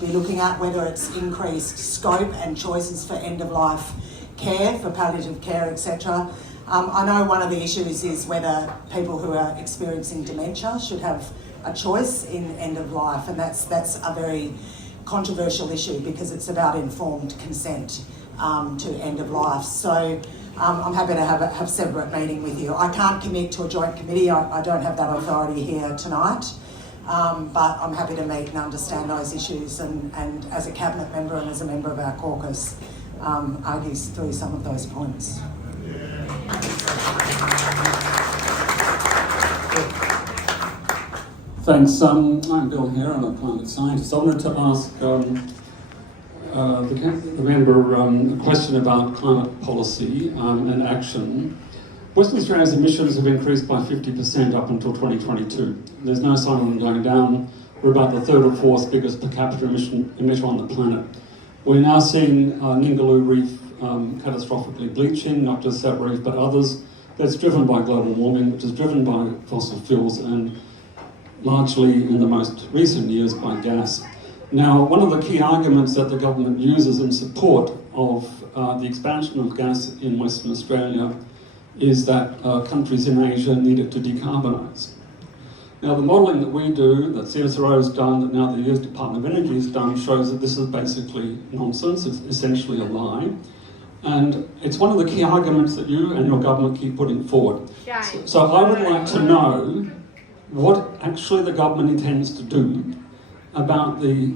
be looking at, whether it's increased scope and choices for end-of-life care, for palliative care, etc. I know one of the issues is whether people who are experiencing dementia should have a choice in end of life, and that's a very controversial issue because it's about informed consent to end of life. So I'm happy to have a separate meeting with you. I can't commit to a joint committee. I don't have that authority here tonight, but I'm happy to meet and understand those issues, and as a cabinet member and as a member of our caucus, argue through some of those points. Thanks. I'm Bill here. I'm a climate scientist. I wanted to ask the member a question about climate policy and action. Western Australia's emissions have increased by 50% up until 2022. There's no sign of them going down. We're about the third or fourth biggest per capita emitter on the planet. We're now seeing Ningaloo Reef catastrophically bleaching, not just that reef but others. That's driven by global warming, which is driven by fossil fuels and largely in the most recent years by gas. Now, one of the key arguments that the government uses in support of the expansion of gas in Western Australia is that countries in Asia needed to decarbonise. Now, the modelling that we do, that CSIRO has done, that now the US Department of Energy has done, shows that this is basically nonsense. It's essentially a lie. And it's one of the key arguments that you and your government keep putting forward. So I would like to know what actually the government intends to do about the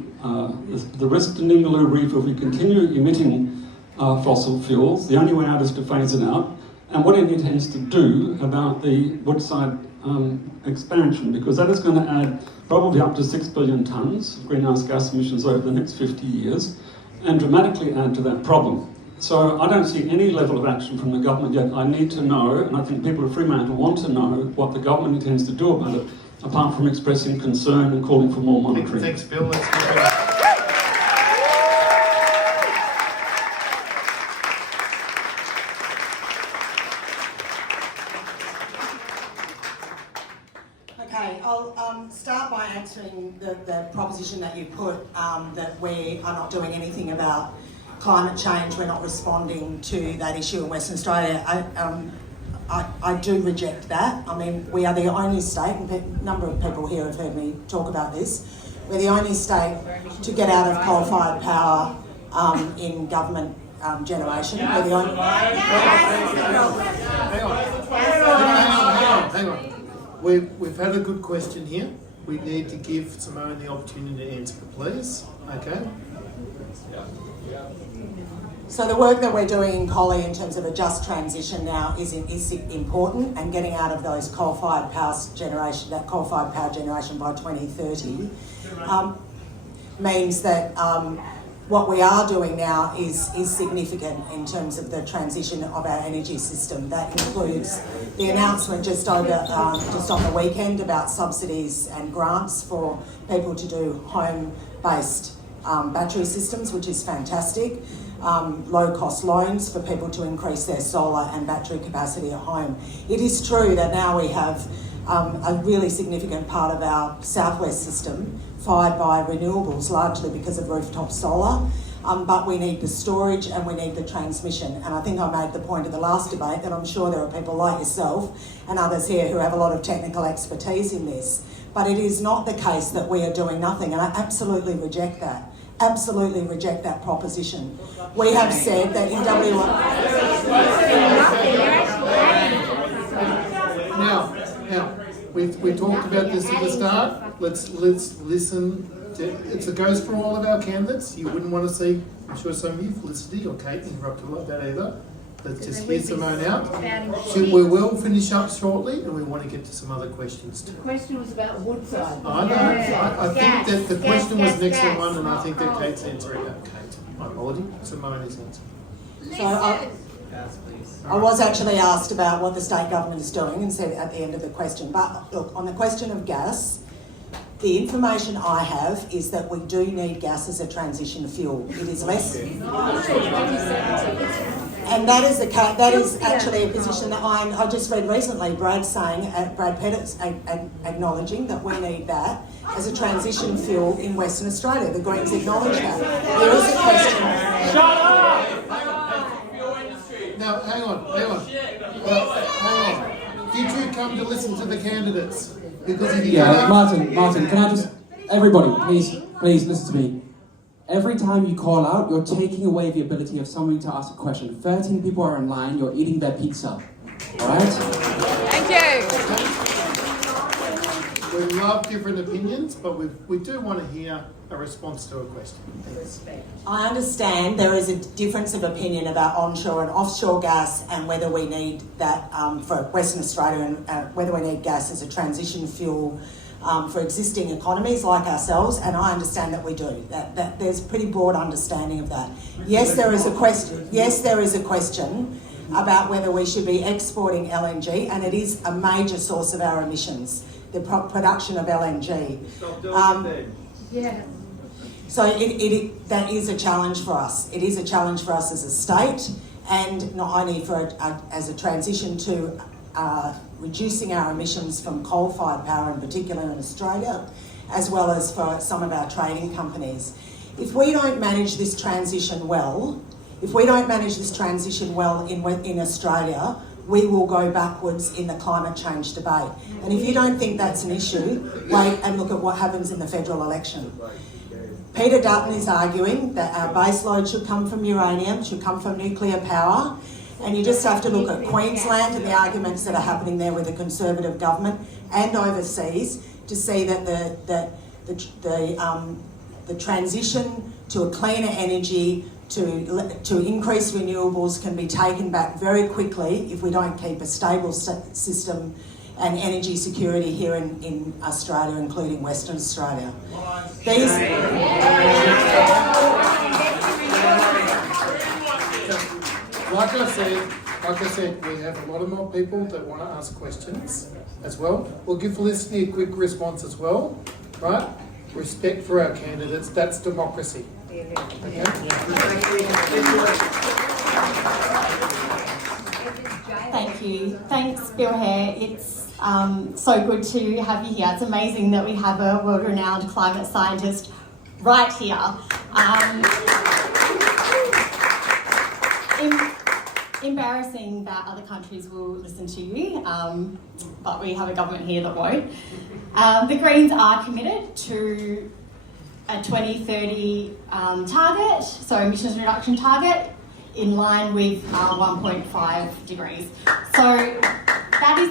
risk to Ningaloo Reef if we continue emitting fossil fuels. The only way out is to phase it out. And what it intends to do about the Woodside expansion, because that is going to add probably up to 6 billion tonnes of greenhouse gas emissions over the next 50 years and dramatically add to that problem. So I don't see any level of action from the government yet. I need to know, and I think people of Fremantle want to know, what the government intends to do about it, apart from expressing concern and calling for more monitoring. Thanks, Bill. Okay, I'll start by answering the proposition that you put, that we are not doing anything about climate change, we're not responding to that issue in Western Australia. I do reject that. I mean, we are the only state, and a number of people here have heard me talk about this, we're the only state to get out of coal-fired power in government generation. We're the only... Hang on. We've had a good question here. We need to give Simone the opportunity to answer, please. Okay? So the work that we're doing in Collie in terms of a just transition now is important, and getting out of those coal-fired power generation by 2030 means that what we are doing now is significant in terms of the transition of our energy system. That includes the announcement just on the weekend about subsidies and grants for people to do home-based battery systems, which is fantastic. Low-cost loans for people to increase their solar and battery capacity at home. It is true that now we have a really significant part of our southwest system fired by renewables, largely because of rooftop solar, but we need the storage and we need the transmission. And I think I made the point at the last debate that I'm sure there are people like yourself and others here who have a lot of technical expertise in this. But it is not the case that we are doing nothing, and I absolutely reject that. Absolutely reject that proposition. We have said that in WA... Now, we talked about this at the start. Let's listen. It goes for all of our candidates. You wouldn't want to see, I'm sure some of you, Felicity or Kate, interrupted like that either. Let's just hear Simone out. We will finish up shortly, and we want to get to some other questions too. The question was about Woodside. I know. I think that the question was an excellent one, and I think that Kate's answering that. Kate, my apology. Simone is answering. So I was actually asked about what the state government is doing and said at the end of the question. But look, on the question of gas, the information I have is that we do need gas as a transition fuel. It is less... And that is actually a position that I just read recently, Brad Pettit's acknowledging that we need that as a transition fuel in Western Australia. The Greens acknowledge that. There is a question... Shut up! Now, hang on. Did you come to listen to the candidates? Because if you Martin, can I just... Everybody, please listen to me. Every time you call out, you're taking away the ability of somebody to ask a question. 13 people are in line, you're eating their pizza. Alright? Thank you. We love different opinions, but we do want to hear a response to a question. I understand there is a difference of opinion about onshore and offshore gas and whether we need that for Western Australia and whether we need gas as a transition fuel for existing economies like ourselves, and I understand that we do. That there's pretty broad understanding of that. Yes, there is a question. Yes, there is a question about whether we should be exporting LNG, and it is a major source of our emissions, the production of LNG. Yeah. So that is a challenge for us. It is a challenge for us as a state, and not only as a transition to reducing our emissions from coal-fired power, in particular in Australia, as well as for some of our trading companies. If we don't manage this transition well, in Australia, we will go backwards in the climate change debate. And if you don't think that's an issue, wait and look at what happens in the federal election. Peter Dutton is arguing that our baseload should come from uranium, should come from nuclear power, and you just have to look at Queensland and the arguments that are happening there with the Conservative government and overseas to see that the transition to a cleaner energy, to increase renewables can be taken back very quickly if we don't keep a stable system and energy security here in Australia, including Western Australia. Like I said, we have a lot of more people that want to ask questions as well. We'll give Felicity a quick response as well, right? Respect for our candidates, that's democracy. Okay? Thank you. Thanks, Bill Hare. It's so good to have you here. It's amazing that we have a world-renowned climate scientist right here. Embarrassing that other countries will listen to you, but we have a government here that won't. The Greens are committed to a 2030 target, so emissions reduction target, in line with 1.5 degrees. So that is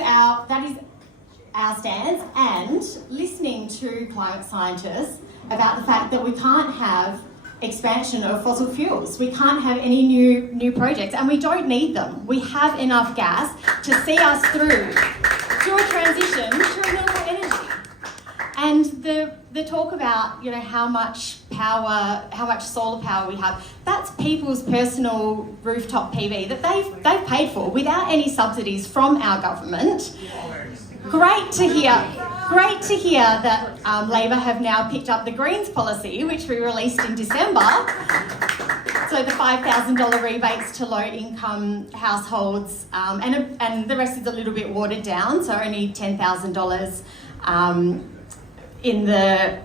our stance, and listening to climate scientists about the fact that we can't have expansion of fossil fuels. We can't have any new projects, and we don't need them. We have enough gas to see us through to a transition to renewable energy. And the talk about how much solar power we have, that's people's personal rooftop PV that they've paid for without any subsidies from our government. Great to hear that Labor have now picked up the Greens policy, which we released in December. So the $5,000 rebates to low-income households, and the rest is a little bit watered down, so only $10,000 in the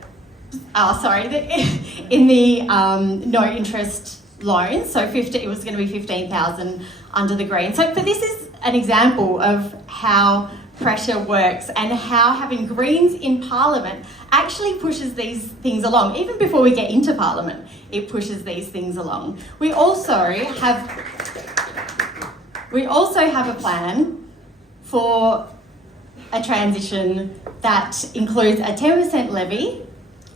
no interest loans. So it was going to be $15,000 under the Greens. So this is an example of how pressure works and how having Greens in Parliament actually pushes these things along. Even before we get into Parliament, it pushes these things along. We also have a plan for a transition that includes a 10% levy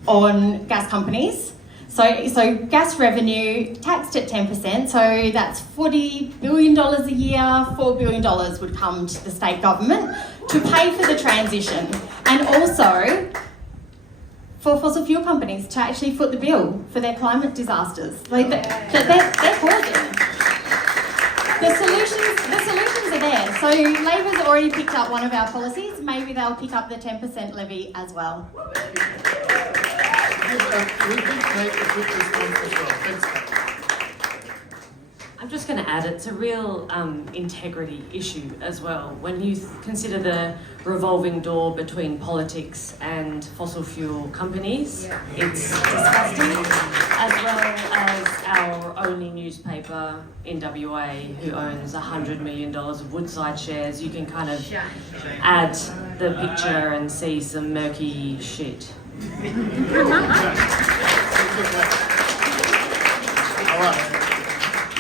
on gas companies. So gas revenue taxed at 10%, so that's $40 billion a year. $4 billion would come to the state government to pay for the transition, and also for fossil fuel companies to actually foot the bill for their climate disasters that they're causing. The solutions are there. So Labor's already picked up one of our policies. Maybe they'll pick up the 10% levy as well. I'm just going to add, it's a real integrity issue as well. When you consider the revolving door between politics and fossil fuel companies, it's disgusting, as well as our only newspaper in WA who owns $100 million of Woodside shares. You can kind of add the picture and see some murky shit. All right.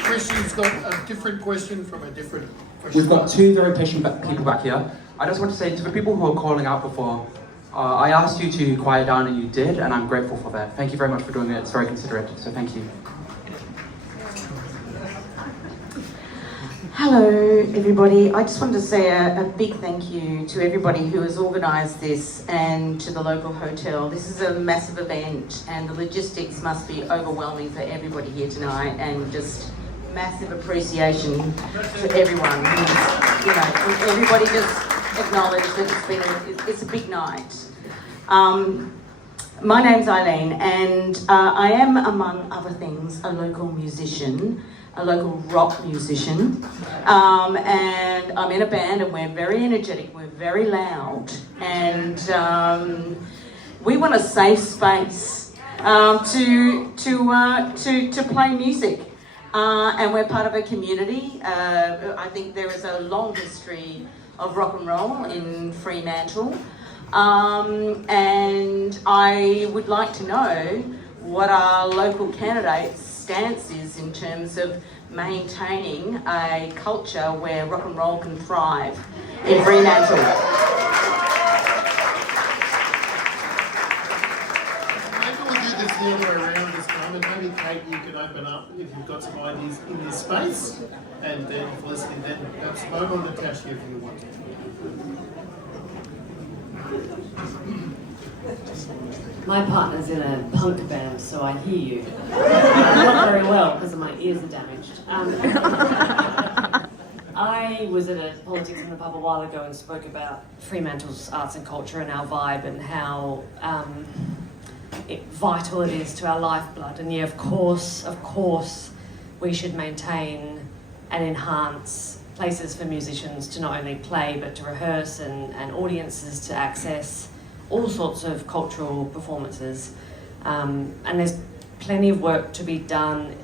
Question's got a different question from a different question. We've got two very patient people back here. I just want to say to the people who are calling out before, I asked you to quiet down and you did, and I'm grateful for that. Thank you very much for doing it. It's very considerate, so thank you. Hello everybody, I just wanted to say a big thank you to everybody who has organised this and to the local hotel. This is a massive event and the logistics must be overwhelming for everybody here tonight, and just massive appreciation to everyone. You know, everybody just acknowledged that it's a big night. My name's Eileen and I am, among other things, a local musician. A local rock musician, and I'm in a band and we're very energetic, we're very loud, and we want a safe space to play music, and we're part of a community. I think there is a long history of rock and roll in Fremantle, and I would like to know what our local candidates' stance is in terms of maintaining a culture where rock and roll can thrive in Fremantle. Maybe we'll do this the other way around this time, and maybe Kate, you can open up if you've got some ideas in this space, and then Felicity, then perhaps Simone or Natashia if you want. My partner's in a punk band, so I hear you. Not very well because my ears are damaged. I was at a Politics in the Pub a while ago and spoke about Fremantle's arts and culture and our vibe and how vital it is to our lifeblood. And yeah, of course, we should maintain and enhance places for musicians to not only play but to rehearse and audiences to access all sorts of cultural performances, and there's plenty of work to be done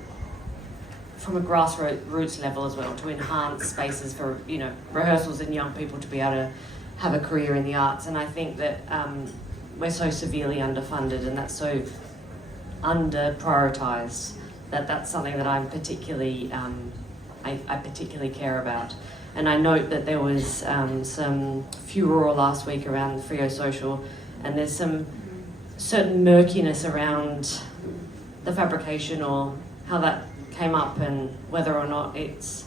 from a grassroots level as well to enhance spaces for rehearsals and young people to be able to have a career in the arts. And I think that we're so severely underfunded and that's so under prioritised that that's something that I'm particularly I particularly care about. And I note that there was some furore last week around the Freo Social, and there's some certain murkiness around the fabrication or how that came up and whether or not it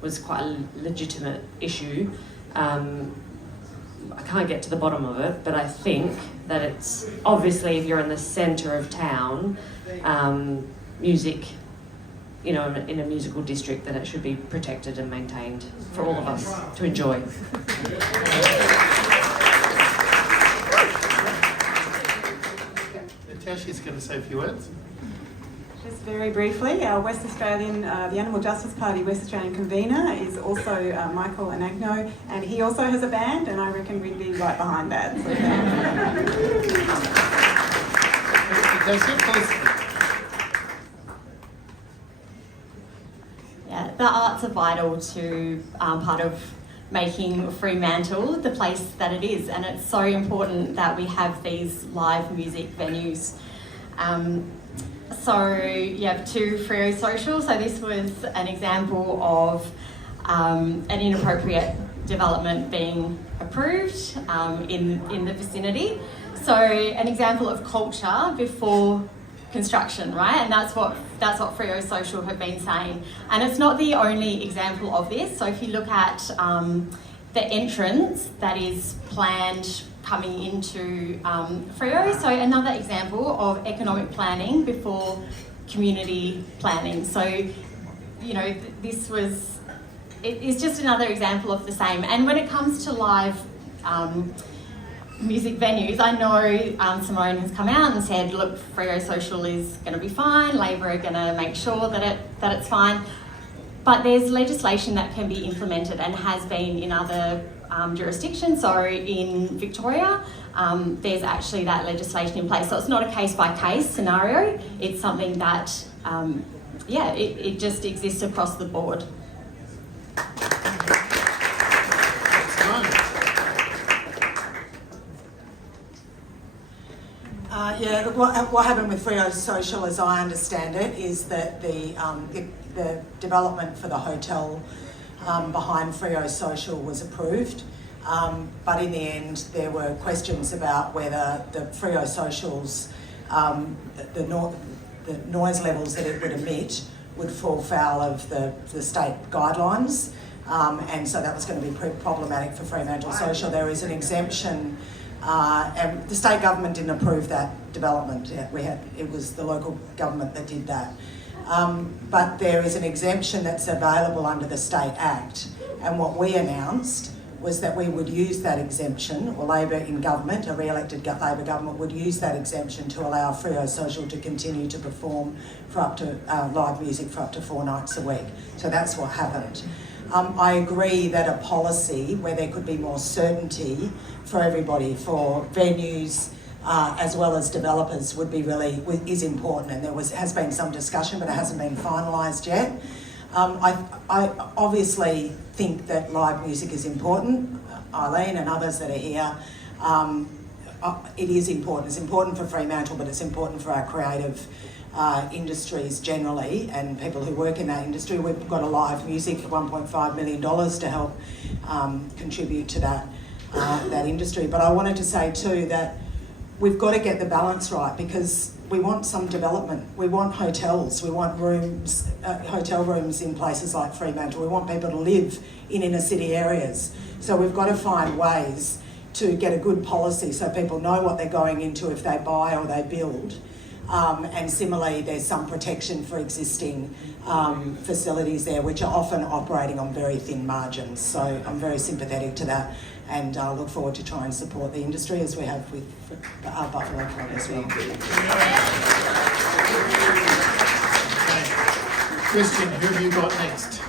was quite a legitimate issue. I can't get to the bottom of it, but I think that it's obviously, if you're in the centre of town, music, in a musical district, then it should be protected and maintained for all of us to enjoy. Natashia's going to say a few words. Just very briefly, our West Australian, the Animal Justice Party West Australian convener is also Michael Anagno, and he also has a band, and I reckon we'd be right behind that. Yeah, the arts are vital to part of making Fremantle the place that it is, and it's so important that we have these live music venues. So you have two Freo Social. So this was an example of an inappropriate development being approved in the vicinity. So an example of culture before construction, right? And that's what Freo Social have been saying. And it's not the only example of this. So if you look at the entrance that is planned coming into Freo, so another example of economic planning before community planning. So, this was it is just another example of the same. And when it comes to live music venues, I know Simone has come out and said, look, Freo Social is going to be fine, Labor are going to make sure that it's fine. But there's legislation that can be implemented and has been in other jurisdictions. So in Victoria, there's actually that legislation in place. So it's not a case-by-case scenario. It's something that, it just exists across the board. What happened with Freo Social, as I understand it, is that the development for the hotel behind Freo Social was approved, but in the end there were questions about whether the Freo Social's the noise levels that it would emit would fall foul of the state guidelines, and so that was going to be problematic for Fremantle Social. There is an exemption. And the state government didn't approve that development. It was the local government that did that. But there is an exemption that's available under the State Act. And what we announced was that we would use that exemption, or Labor in government, a re-elected Labor government would use that exemption to allow Freo Social to continue to perform for up to live music for up to 4 nights a week. So that's what happened. I agree that a policy where there could be more certainty for everybody, for venues as well as developers, is important, and has been some discussion, but it hasn't been finalised yet. I obviously think that live music is important. Eileen and others that are here, it is important. It's important for Fremantle, but it's important for our creative industries generally and people who work in that industry. We've got a live music for $1.5 million to help contribute to that industry. But I wanted to say too that we've got to get the balance right, because we want some development. We want hotels. We want rooms, hotel rooms in places like Fremantle. We want people to live in inner city areas. So we've got to find ways to get a good policy so people know what they're going into if they buy or they build. And similarly, there's some protection for existing facilities there, which are often operating on very thin margins. So I'm very sympathetic to that, and I look forward to try and support the industry as we have with our Buffalo Club as well. Christian, who have you got next?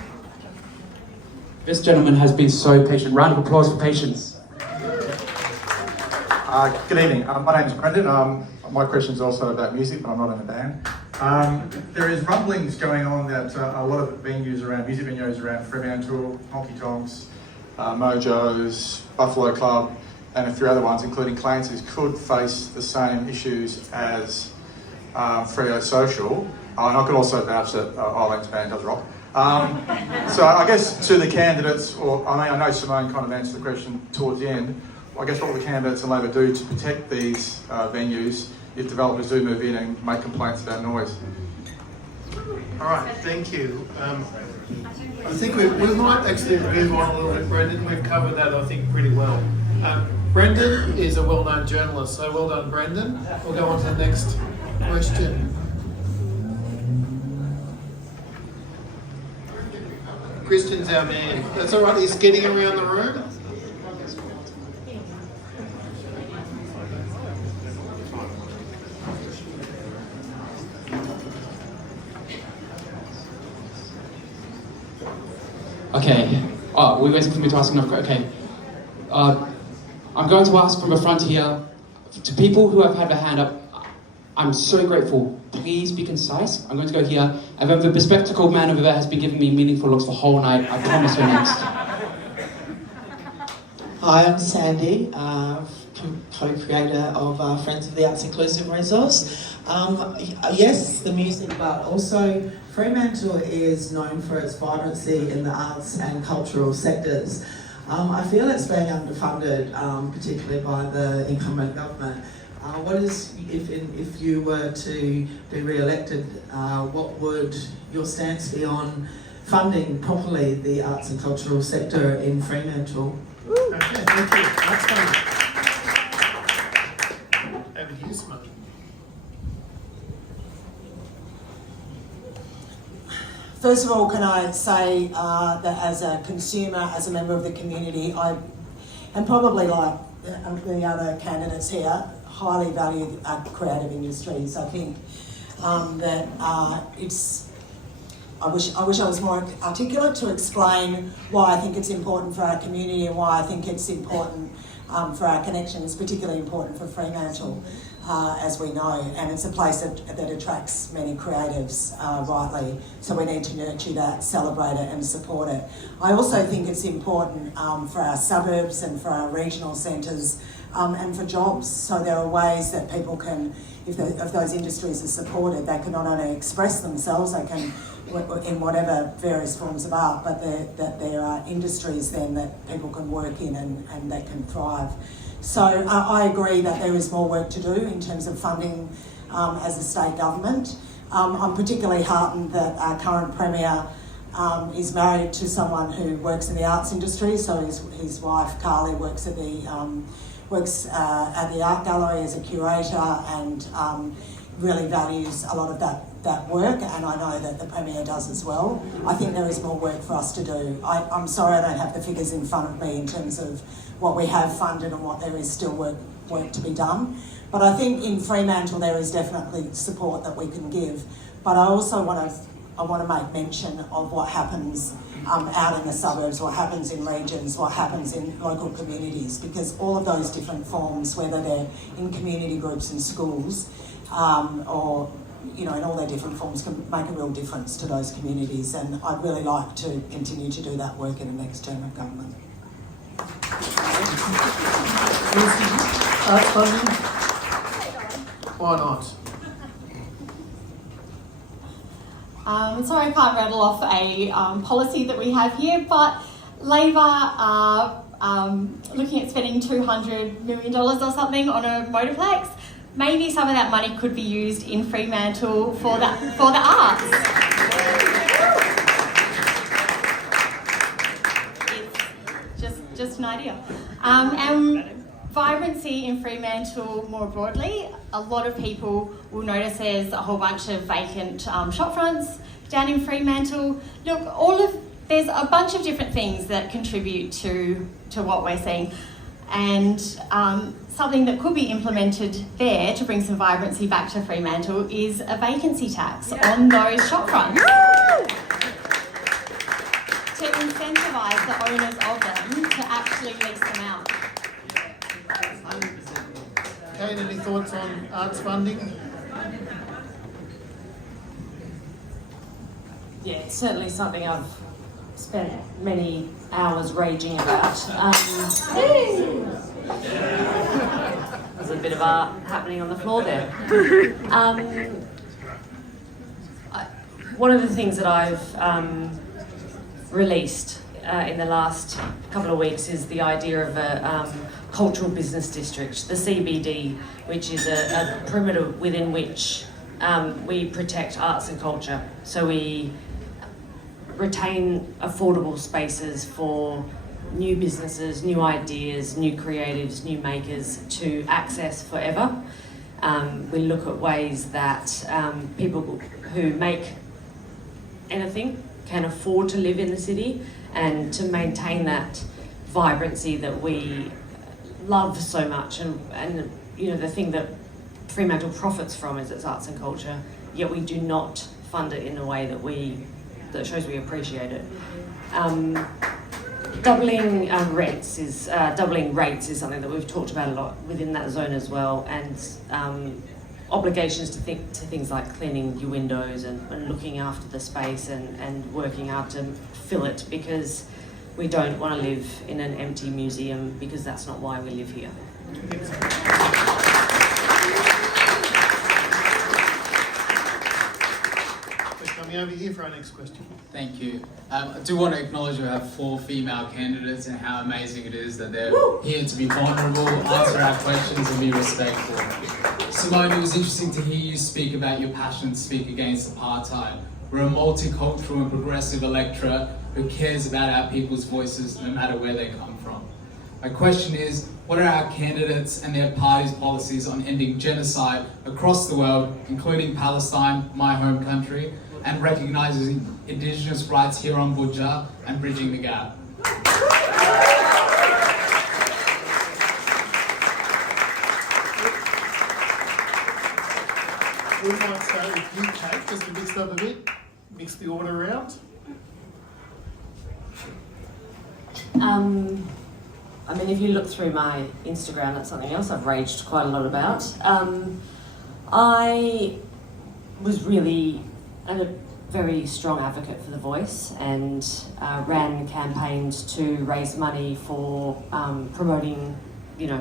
This gentleman has been so patient. Round of applause for patience. Good evening. My name is Brendan. My question is also about music, but I'm not in a band. There is rumblings going on that a lot of venues around, music venues around Fremantle, Honky Tonks, Mojo's, Buffalo Club, and a few other ones, including Clancy's, could face the same issues as Freo Social. And I could also vouch that Eileen's band does rock. So I guess to the candidates, or I know Simone kind of answered the question towards the end, I guess what will the candidates and Labor do to protect these venues if developers do move in and make complaints about noise? All right, thank you. I think we might actually move on a little bit, Brendan. We've covered that, I think, pretty well. Brendan is a well-known journalist, so well done, Brendan. We'll go on to the next question. Christian's our man. That's all right, he's getting around the room. Okay. Oh, we're waiting for me to ask enough. Okay. I'm going to ask from the front here, to people who have had their hand up, I'm so grateful. Please be concise. I'm going to go here. And then the bespectacled man over there has been giving me meaningful looks the whole night. I promise you're next. Hi, I'm Sandy, co-creator of Friends of the Arts Inclusive Resource. Yes, the music, but also Fremantle is known for its vibrancy in the arts and cultural sectors. I feel it's being underfunded, particularly by the incumbent government. What is, if you were to be re-elected, what would your stance be on funding properly the arts and cultural sector in Fremantle? Okay, thank you. That's fine. Over to you, Simone. First of all, can I say that as a consumer, as a member of the community, I, and probably like the other candidates here, highly value creative industries. I think that it's, I wish I was more articulate to explain why I think it's important for our community and why I think it's important for our connection. It's particularly important for Fremantle, as we know, and it's a place that attracts many creatives, rightly, so we need to nurture that, celebrate it and support it. I also think it's important for our suburbs and for our regional centres and for jobs, so there are ways that people can, if those industries are supported, they can not only express themselves, they can in whatever various forms of art, but that there are industries then that people can work in and that can thrive. So I agree that there is more work to do in terms of funding as a state government. I'm particularly heartened that our current Premier is married to someone who works in the arts industry, so his wife Carly works at the art gallery as a curator and really values a lot of that work, and I know that the Premier does as well. I think there is more work for us to do. I'm sorry I don't have the figures in front of me in terms of what we have funded and what there is still work to be done. But I think in Fremantle there is definitely support that we can give. But I also want to make mention of what happens out in the suburbs, what happens in regions, what happens in local communities, because all of those different forms, whether they're in community groups in schools or in all their different forms, can make a real difference to those communities, and I'd really like to continue to do that work in the next term of government. Why not? Sorry I can't rattle off a policy that we have here, but Labor are looking at spending $200 million or something on a motorplex. Maybe some of that money could be used in Fremantle for the arts. It's just an idea. And vibrancy in Fremantle more broadly, a lot of people will notice there's a whole bunch of vacant shop fronts down in Fremantle. Look, there's a bunch of different things that contribute to what we're seeing, and something that could be implemented there to bring some vibrancy back to Fremantle is a vacancy tax on those shop fronts to incentivise the owners of them to actually lease them out. Kate, any thoughts on arts funding? Yeah, it's certainly something I've spent many hours raging about. There's a bit of art happening on the floor there. One of the things that I've released in the last couple of weeks is the idea of a cultural business district, the CBD, which is a perimeter within which we protect arts and culture. So we retain affordable spaces for new businesses, new ideas, new creatives, new makers to access forever. We look at ways that people who make anything can afford to live in the city, and to maintain that vibrancy that we love so much, and the thing that Fremantle profits from is its arts and culture, yet we do not fund it in a way that shows we appreciate it. Doubling rates is something that we've talked about a lot within that zone as well, and obligations to things like cleaning your windows and looking after the space and working out to fill it, because we don't want to live in an empty museum, because that's not why we live here. Coming over here for our next question. Thank you. I do want to acknowledge we have 4 female candidates and how amazing it is that they're here to be vulnerable, answer our questions and be respectful. Simone, it was interesting to hear you speak about your passion to speak against apartheid. We're a multicultural and progressive electorate who cares about our people's voices no matter where they come from. My question is, what are our candidates and their party's policies on ending genocide across the world, including Palestine, my home country, and recognising Indigenous rights here on Budja and bridging the gap? We might start with you, Kate, just to mix it up a bit, mix the order around. I mean, if you look through my Instagram, that's something else I've raged quite a lot about. I was really a very strong advocate for The Voice and ran campaigns to raise money for promoting,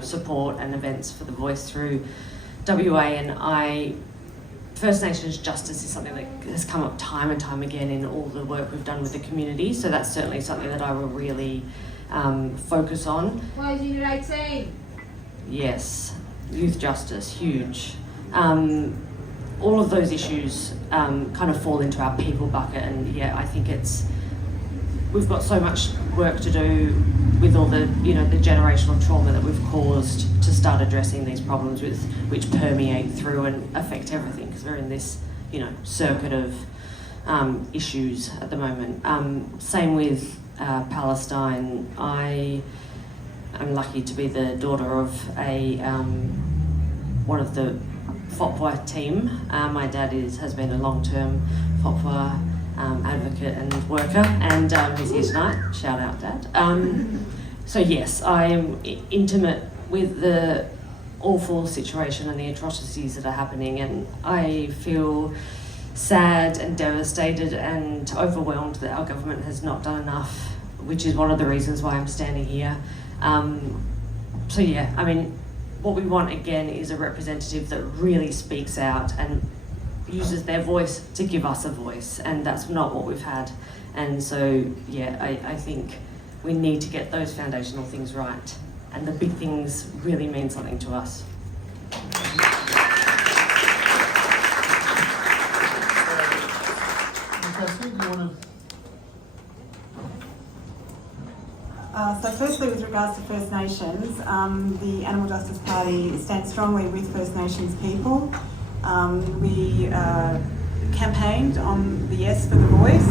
support and events for The Voice through WA, and First Nations justice is something that has come up time and time again in all the work we've done with the community, so that's certainly something that I will really focus on. Why is Unit 18? Yes, youth justice, huge. All of those issues kind of fall into our people bucket, and yeah, I think we've got so much work to do with all the the generational trauma that we've caused to start addressing these problems which permeate through and affect everything, because we're in this circuit of issues at the moment. Same with Palestine. I am lucky to be the daughter of one of the FOPWA team. My dad has been a long-term FOPWA advocate and worker, and he's here tonight. Shout out, Dad. So yes, I am intimate with the awful situation and the atrocities that are happening, and I feel sad and devastated and overwhelmed that our government has not done enough, which is one of the reasons why I'm standing here. So yeah, I mean, what we want again is a representative that really speaks out and uses their voice to give us a voice, and that's not what we've had. And so yeah, I think we need to get those foundational things right, and the big things really mean something to us. So firstly, with regards to First Nations, the Animal Justice Party stands strongly with First Nations people. We campaigned on the Yes for the Voice.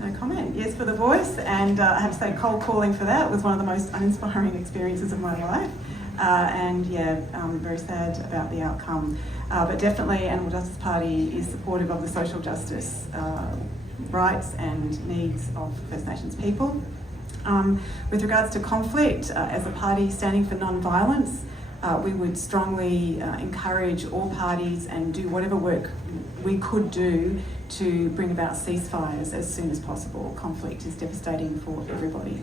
No comment. Yes for the Voice, and I have to say cold calling for that was one of the most uninspiring experiences of my life. And yeah, I'm very sad about the outcome. But definitely Animal Justice Party is supportive of the social justice rights and needs of First Nations people. With regards to conflict, as a party standing for non-violence, we would strongly encourage all parties and do whatever work we could do to bring about ceasefires as soon as possible. Conflict is devastating for everybody.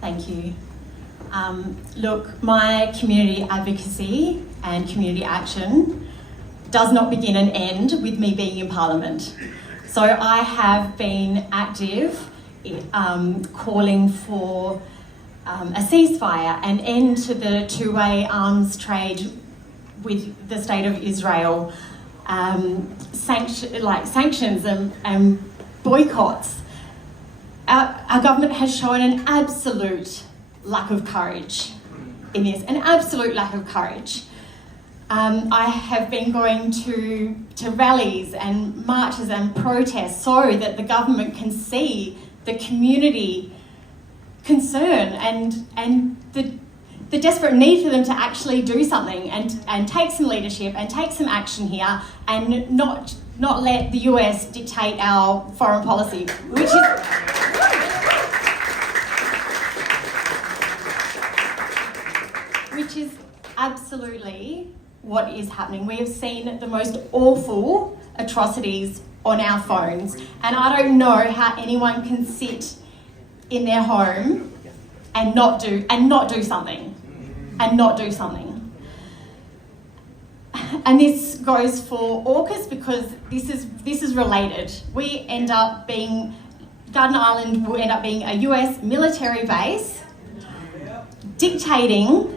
Thank you. Look, my community advocacy and community action does not begin and end with me being in Parliament. So I have been active calling for a ceasefire, an end to the two-way arms trade with the State of Israel, sanctions and boycotts. Our government has shown an absolute lack of courage in this, an absolute lack of courage. I have been going to rallies and marches and protests so that the government can see the community concern and the desperate need for them to actually do something and take some leadership and take some action here and not let the US dictate our foreign policy, which is absolutely what is happening. We have seen the most awful atrocities on our phones, and I don't know how anyone can sit in their home and not do something. And this goes for AUKUS because this is related. Garden Island will end up being a US military base dictating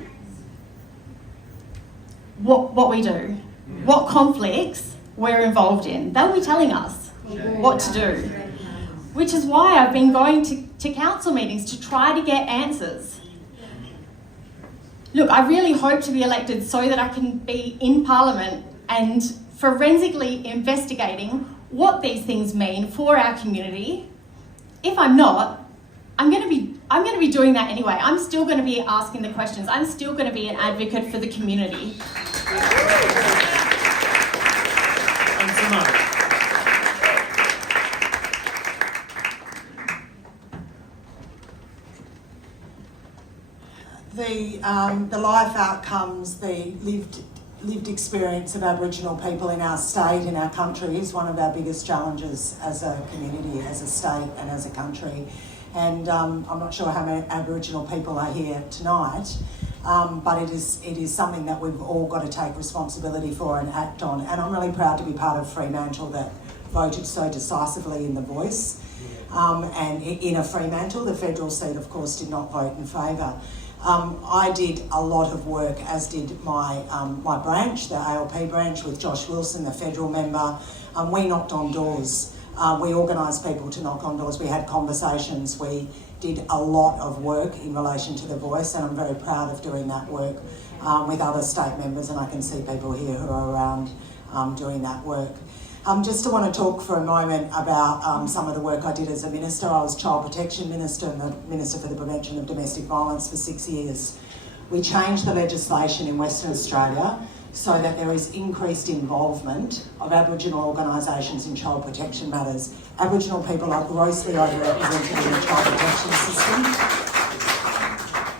what we do. what conflicts we're involved in. They'll be telling us what to do, which is why I've been going to council meetings to try to get answers. Look, I really hope to be elected so that I can be in Parliament and forensically investigating what these things mean for our community. If I'm not, I'm going to be doing that anyway. I'm still going to be asking the questions. I'm still going to be an advocate for the community. And Simone. The life outcomes, the lived experience of Aboriginal people in our state, in our country, is one of our biggest challenges as a community, as a state and as a country. And I'm not sure how many Aboriginal people are here tonight, but it is something that we've all got to take responsibility for and act on. And I'm really proud to be part of Fremantle that voted so decisively in the Voice. And in a Fremantle, the federal seat, of course, did not vote in favour. I did a lot of work, as did my branch, the ALP branch, with Josh Wilson, the federal member. We knocked on doors. We organised people to knock on doors. We had conversations. We did a lot of work in relation to the Voice, and I'm very proud of doing that work with other state members, and I can see people here who are around doing that work. Just to want to talk for a moment about some of the work I did as a minister. I was Child Protection Minister and the Minister for the Prevention of Domestic Violence for 6 years. We changed the legislation in Western Australia so that there is increased involvement of Aboriginal organisations in child protection matters. Aboriginal people are grossly overrepresented in the child protection system.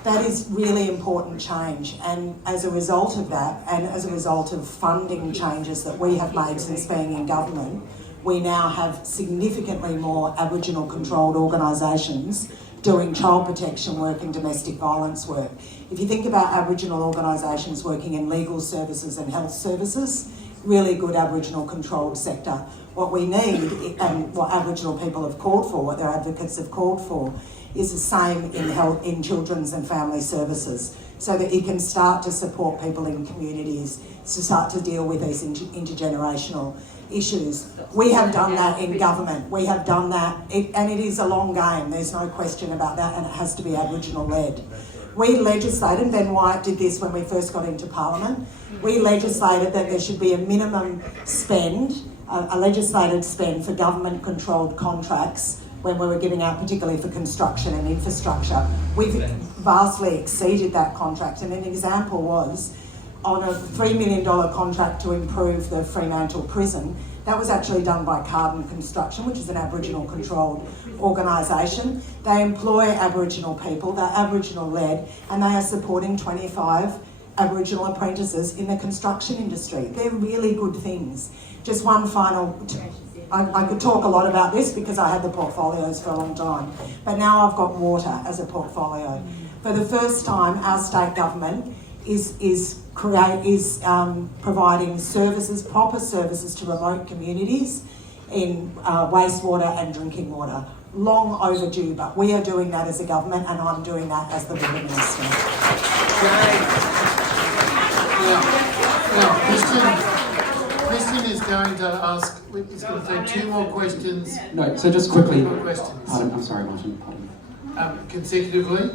That is really important change, and as a result of that, and as a result of funding changes that we have made since being in government, we now have significantly more Aboriginal controlled organisations doing child protection work and domestic violence work. If you think about Aboriginal organisations working in legal services and health services, really good Aboriginal controlled sector. What we need, and what Aboriginal people have called for, what their advocates have called for, is the same in health, in children's and family services, so that you can start to support people in communities, to start to deal with these intergenerational issues. We have done that in government. We have done that, and it is a long game. There's no question about that, and it has to be Aboriginal led. We legislated, Ben Wyatt did this when we first got into Parliament. We legislated that there should be a minimum spend, a legislated spend for government controlled contracts when we were giving out, particularly for construction and infrastructure. We've vastly exceeded that contract, and an example was on a $3 million contract to improve the Fremantle prison. That was actually done by Carbon Construction, which is an Aboriginal controlled organisation. They employ Aboriginal people, they're Aboriginal led, and they are supporting 25 Aboriginal apprentices in the construction industry. They're really good things. Just one final, I could talk a lot about this because I had the portfolios for a long time, but now I've got water as a portfolio. For the first time, our state government is providing services, proper services to remote communities in wastewater and drinking water. Long overdue, but we are doing that as a government, and I'm doing that as the Water Minister. Christian is going to ask, he's going to take two more questions. No, so just quickly. Two more questions. Pardon, I'm sorry, Martin. Pardon. Consecutively,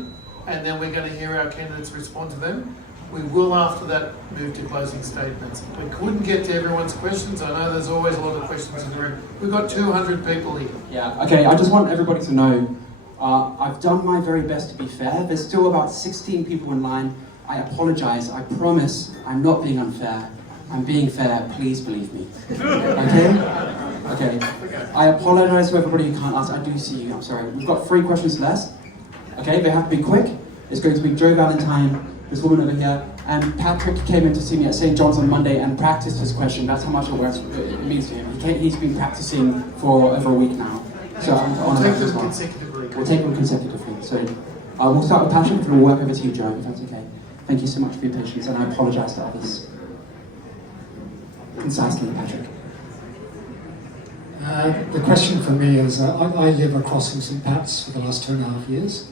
and then we're going to hear our candidates respond to them. We will, after that, move to closing statements. We couldn't get to everyone's questions. I know there's always a lot of questions in the room. We've got 200 people here. Yeah, okay, I just want everybody to know, I've done my very best to be fair. There's still about 16 people in line. I apologise, I promise I'm not being unfair. I'm being fair, please believe me. Okay? Okay. I apologise to everybody who can't ask. I do see you, I'm sorry. We've got 3 questions less. Okay, they have to be quick. It's going to be Joe Valentine, this woman over here, and Patrick came in to see me at St. John's on Monday and practiced his question. That's how much it means to him. He's been practicing for over a week now. So We'll take them consecutively. We'll take them consecutively. So we'll start with Patrick and we'll work over to you, Joe, if that's okay. Thank you so much for your patience, and I apologise to others. Concisely, Patrick. The question for me is, I live across from St. Pat's for the last 2.5 years,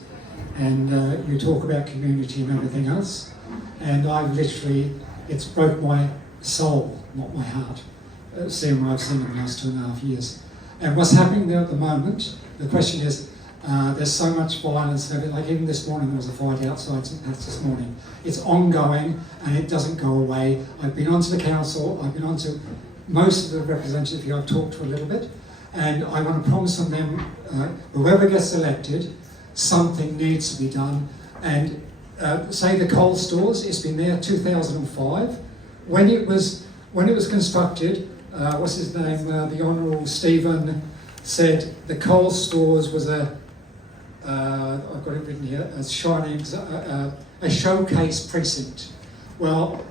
and you talk about community and everything else, and I literally, it's broke my soul, not my heart, seeing what I've seen in the last 2.5 years. And what's happening there at the moment, the question is, there's so much violence and everything. Like even this morning, there was a fight outside St Pat's this morning. It's ongoing and it doesn't go away. I've been onto the council, I've been onto most of the representatives here, I've talked to a little bit, and I want to promise on them, whoever gets elected, something needs to be done. And say the coal stores, it's been there 2005. When it was constructed, what's his name? The Honourable Stephen said the coal stores was I've got it written here, a showcase precinct. Well,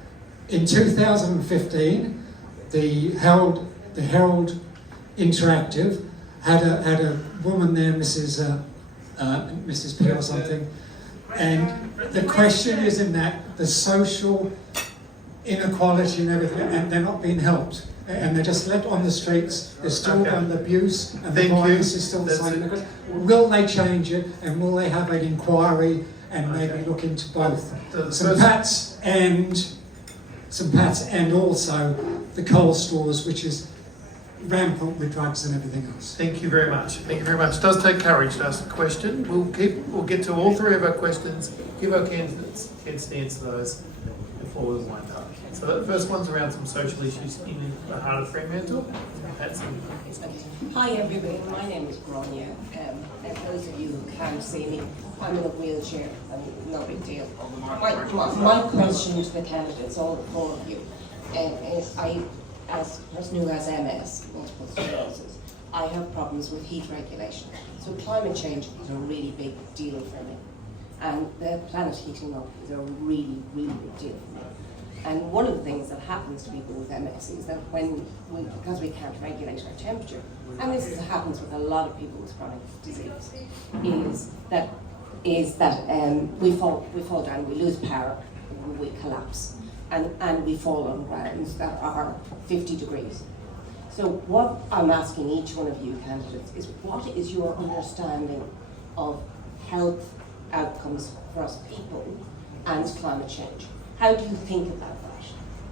in 2015, the Herald Interactive had a woman there, Mrs. P or something, and the question is in that the social inequality and everything, and they're not being helped, and they're just left on the streets. There's still abuse, and the violence is still the same. Will they change it, and will they have an inquiry and maybe look into both St Pat's and also the coal stores, which is rampant with drugs and everything else. Thank you very much. Thank you very much. It does take courage to ask a question. We'll get to all three of our questions, give our candidates a chance to answer those before we wind up. So the first one's around some social issues in the heart of Fremantle. Hi everybody, my name is Grania, and those of you who can't see me, I'm in a wheelchair, and no big deal. My question to the candidates, all four of you, is as a person who has MS, multiple sclerosis, I have problems with heat regulation. So climate change is a really big deal for me. And the planet heating up is a really, really big deal for me. And one of the things that happens to people with MS is that because we can't regulate our temperature, and this happens with a lot of people with chronic disease, is that we fall down, we lose power, we collapse, and we fall on grounds that are 50 degrees. So what I'm asking each one of you candidates is, what is your understanding of health outcomes for us people and climate change? How do you think about that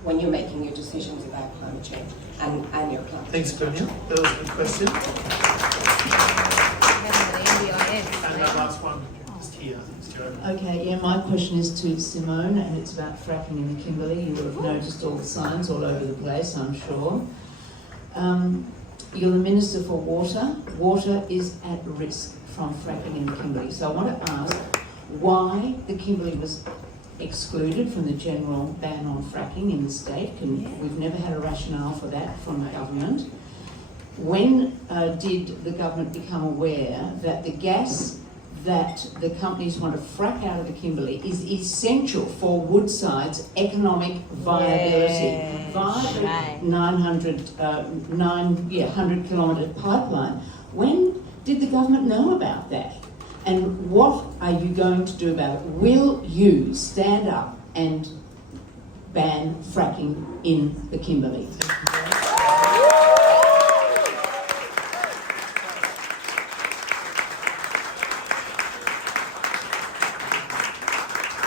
when you're making your decisions about climate change and your climate Thanks, Tonya. That was a good question. And that last one is here. Okay, yeah, my question is to Simone, and it's about fracking in the Kimberley. You would have noticed all the signs all over the place, I'm sure. You're the Minister for Water. Water is at risk from fracking in the Kimberley. So I want to ask why the Kimberley was excluded from the general ban on fracking in the state. We've never had a rationale for that from the government. When did the government become aware that the gas that the companies want to frack out of the Kimberley is essential for Woodside's economic viability via the 100-kilometre pipeline? When did the government know about that? And what are you going to do about it? Will you stand up and ban fracking in the Kimberley?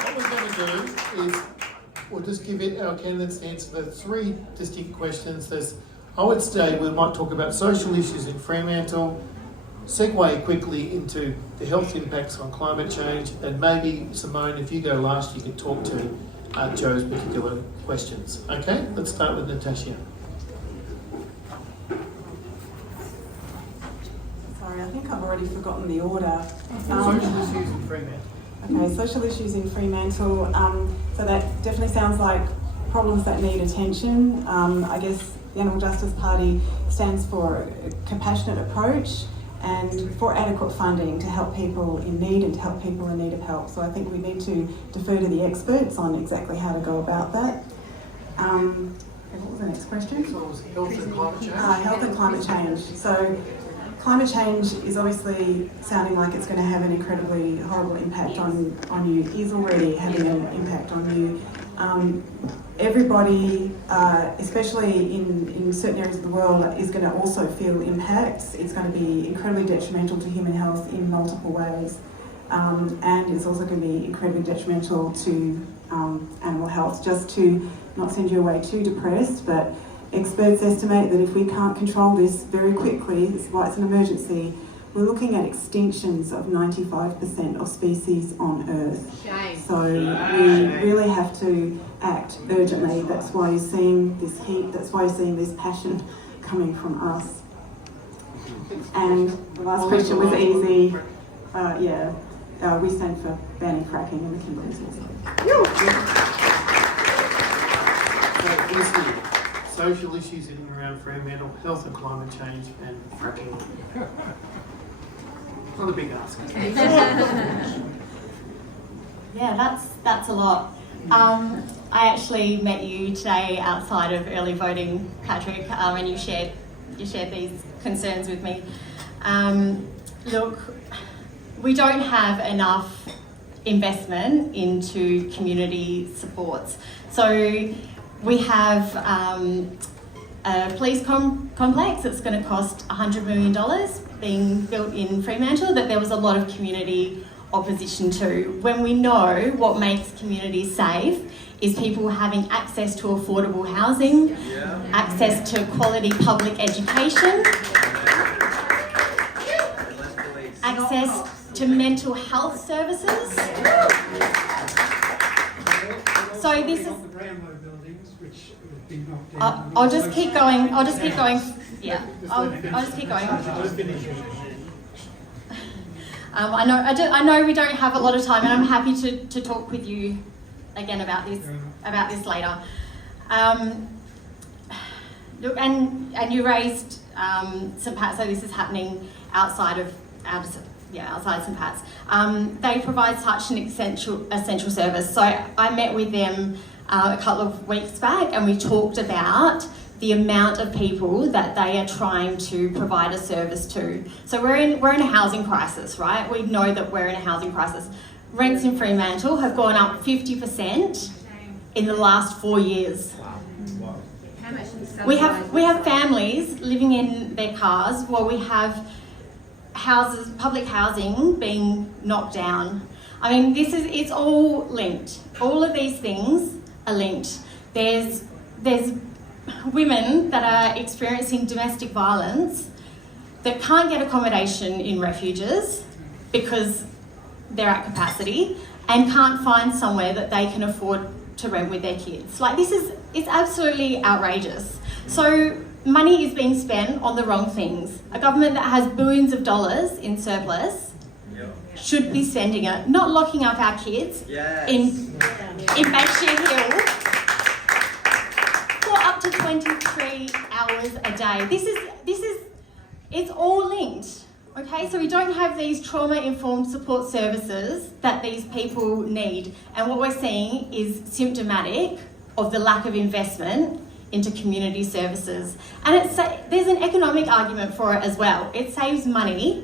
What we're going to do is we'll just give our candidates to answer the three distinct questions. I would say we might talk about social issues in Fremantle, segue quickly into the health impacts on climate change, and maybe, Simone, if you go last, you can talk to Joe's particular questions. Okay, let's start with Natashia. Sorry, I think I've already forgotten the order. Social issues in Fremantle. Okay, social issues in Fremantle. So that definitely sounds like problems that need attention. I guess the Animal Justice Party stands for a compassionate approach and for adequate funding to help people in need and to help people in need of help. So I think we need to defer to the experts on exactly how to go about that. What was the next question? So it was health and climate change. Health and climate change. So climate change is obviously sounding like it's going to have an incredibly horrible impact on you, is already having an impact on you. Everybody, especially in certain areas of the world, is going to also feel impacts. It's going to be incredibly detrimental to human health in multiple ways. And it's also going to be incredibly detrimental to animal health. Just to not send you away too depressed, but experts estimate that if we can't control this very quickly, this is why it's an emergency, we're looking at extinctions of 95% of species on Earth. Shame. So we really have to act urgently. That's why you're seeing this heat, that's why you're seeing this passion coming from us. And the last question was easy. We stand for banning fracking in the Kimberley Social issues in and around Fremantle, health and climate change, and fracking. Not a big ask. Yeah, that's a lot. I actually met you today outside of early voting, Patrick, and you shared these concerns with me. Look, we don't have enough investment into community supports. So we have a police complex that's going to cost $100 million being built in Fremantle that there was a lot of community opposition to. When we know what makes communities safe is people having access to affordable housing, access to quality public education, access to mental health services. So this is... I'll just keep going. Yeah, I'll just keep going. I know we don't have a lot of time, and I'm happy to talk with you again about this later. Look, and you raised St Pat's, so this is happening outside St Pat's. They provide such an essential service. So I met with them a couple of weeks back, and we talked about the amount of people that they are trying to provide a service to. So we're in a housing crisis, right? We know that we're in a housing crisis. Rents in Fremantle have gone up 50% in the last 4 years. We have families living in their cars while we have public housing being knocked down. I mean, it's all linked. All of these things are linked. There's women that are experiencing domestic violence that can't get accommodation in refuges because they're at capacity and can't find somewhere that they can afford to rent with their kids. Like, it's absolutely outrageous. So money is being spent on the wrong things. A government that has billions of dollars in surplus should be spending it, not locking up our kids in Banksia Hill for up to 23 hours a day. It's all linked. Okay, so we don't have these trauma-informed support services that these people need. And what we're seeing is symptomatic of the lack of investment into community services. And there's an economic argument for it as well. It saves money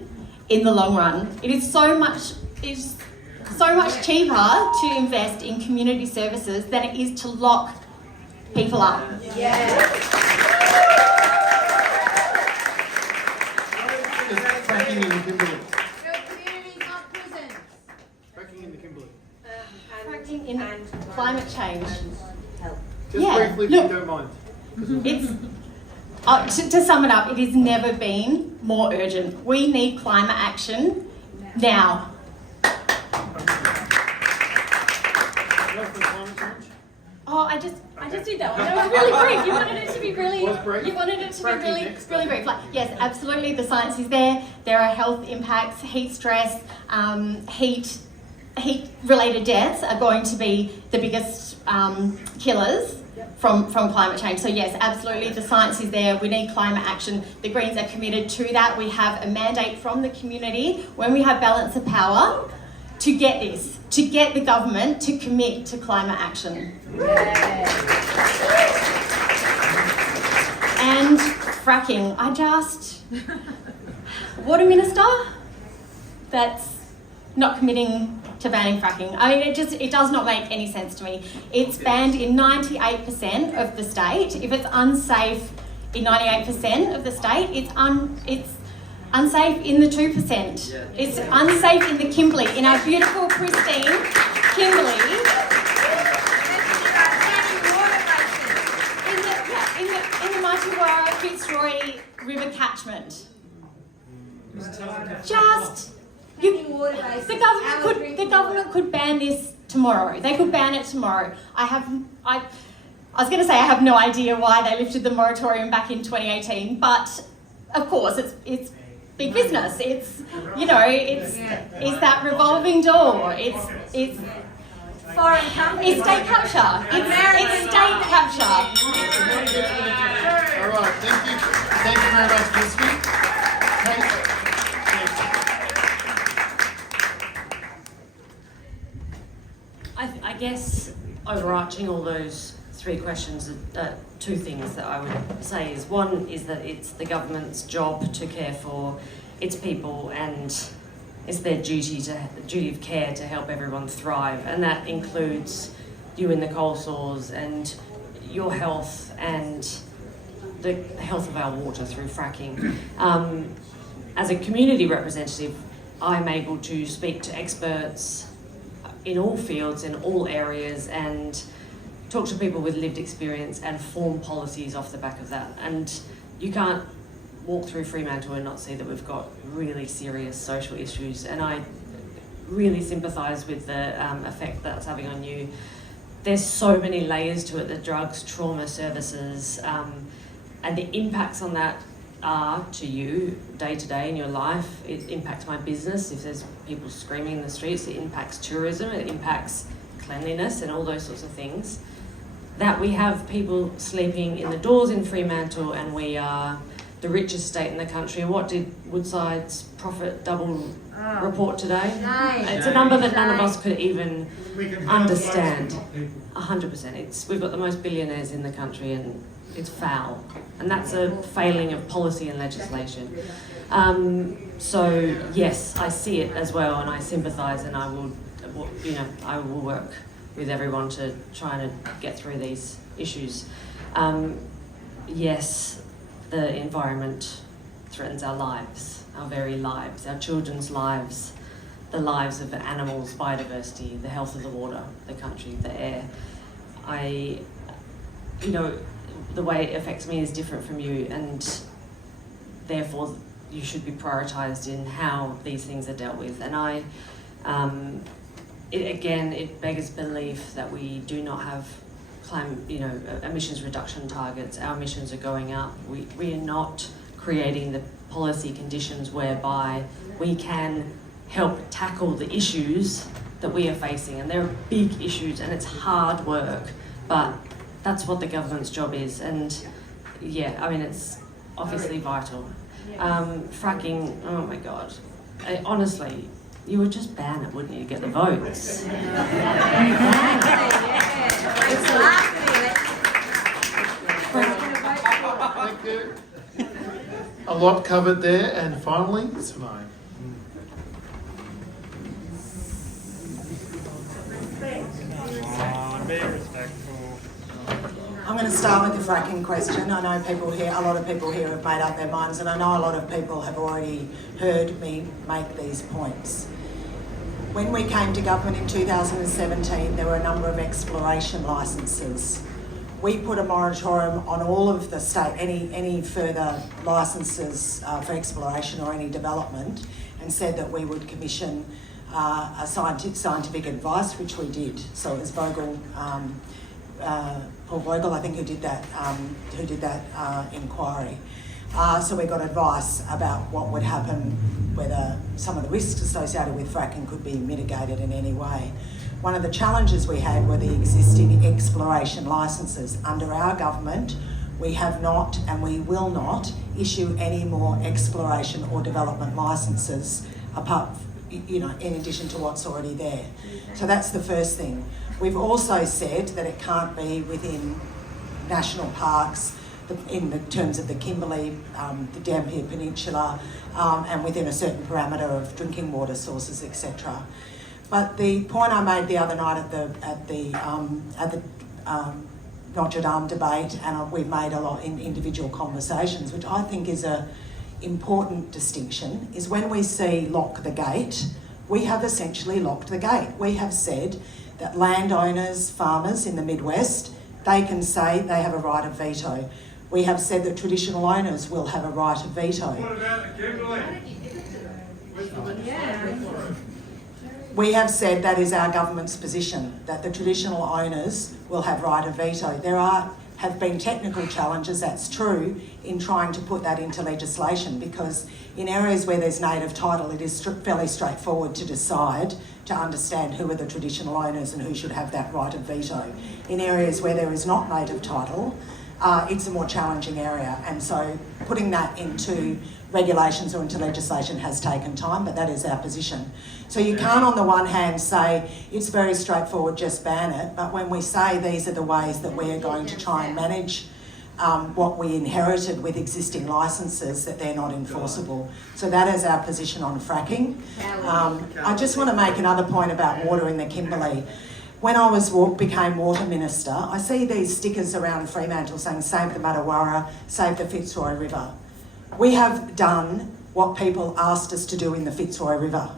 in the long run. It is so much cheaper to invest in community services than it is to lock people up. Fracking in the Kimberley. Communities, not prisons. Fracking in the Kimberley. Fracking in climate change. Just briefly, if you don't mind. It's to sum it up, it has never been more urgent. We need climate action now. Oh, I just did that one. That was really brief. You wanted it to be really. You wanted it to be really brief. Like, yes, absolutely. The science is there. There are health impacts, heat stress, heat-related deaths are going to be the biggest killers from climate change. So yes, absolutely. The science is there. We need climate action. The Greens are committed to that. We have a mandate from the community when we have balance of power to get this, to get the government to commit to climate action. And fracking, what a minister that's not committing to banning fracking. I mean, it does not make any sense to me. It's banned in 98% of the state. If it's unsafe in 98% of the state, it's unsafe in the 2%. It's unsafe in the Kimberley, in our beautiful, pristine Kimberley. Fitzroy River catchment. The government could ban this tomorrow. They could ban it tomorrow. I was going to say I have no idea why they lifted the moratorium back in 2018, but of course it's big business. It's it's that revolving door. It's foreign companies. It's state capture. It's state capture. All right, thank you. Thank you very much, Felicity. I guess overarching all those three questions, two things that I would say is, one is that it's the government's job to care for its people, and it's their duty of care to help everyone thrive, and that includes you in the coal sores and your health and the health of our water through fracking. As a community representative, I'm able to speak to experts in all fields, in all areas, and talk to people with lived experience and form policies off the back of that. And you can't walk through Fremantle and not see that we've got really serious social issues, and I really sympathise with the effect that's having on you. There's so many layers to it, the drugs, trauma services, and the impacts on that are to you day to day in your life. It impacts my business if there's people screaming in the streets. It impacts tourism, it impacts cleanliness and all those sorts of things. That we have people sleeping in the doors in Fremantle, and we are the richest state in the country. What did Woodside's profit double report today? It's a number that none of us could even understand. 100%. We've got the most billionaires in the country, and it's foul. And that's a failing of policy and legislation. So yes, I see it as well, and I sympathise, and I will work with everyone to try to get through these issues. Yes, the environment threatens our lives, our very lives, our children's lives, the lives of animals, biodiversity, the health of the water, the country, the air. The way it affects me is different from you, and therefore you should be prioritised in how these things are dealt with. And it beggars belief that we do not have emissions reduction targets. Our emissions are going up. We are not creating the policy conditions whereby we can help tackle the issues that we are facing. And they're big issues, and it's hard work, but that's what the government's job is. And it's obviously vital. Fracking, oh my God. Honestly, you would just ban it, wouldn't you, to get the votes? Thank you. A lot covered there, and finally, Simone. I'm going to start with the fracking question. I know a lot of people here have made up their minds, and I know a lot of people have already heard me make these points. When we came to government in 2017, there were a number of exploration licences. We put a moratorium on all of the state, any further licences for exploration or any development, and said that we would commission a scientific advice, which we did. So it was Paul Vogel, I think, who did that inquiry. So we got advice about what would happen, whether some of the risks associated with fracking could be mitigated in any way. One of the challenges we had were the existing exploration licences. Under our government, we have not and we will not issue any more exploration or development licences in addition to what's already there. So that's the first thing. We've also said that it can't be within national parks, in the terms of the Kimberley, the Dampier Peninsula, and within a certain parameter of drinking water sources, etc. But the point I made the other night at the Notre Dame debate, and we've made a lot in individual conversations, which I think is a important distinction, is when we see lock the gate, we have essentially locked the gate. We have said that landowners, farmers in the Midwest, they can say they have a right of veto. We have said that traditional owners will have a right of veto. What about the Kimberley? We have said that is our government's position, that the traditional owners will have right of veto. There have been technical challenges, that's true, in trying to put that into legislation, because in areas where there's native title, it is fairly straightforward to decide, to understand who are the traditional owners and who should have that right of veto. In areas where there is not native title, it's a more challenging area, and so putting that into regulations or into legislation has taken time, but that is our position. So you can't on the one hand say it's very straightforward, just ban it, but when we say these are the ways that we are going to try and manage what we inherited with existing licences, that they're not enforceable. So that is our position on fracking. I just want to make another point about water in the Kimberley. When I became Water Minister, I see these stickers around Fremantle saying save the Mattawarra, save the Fitzroy River. We have done what people asked us to do in the Fitzroy River.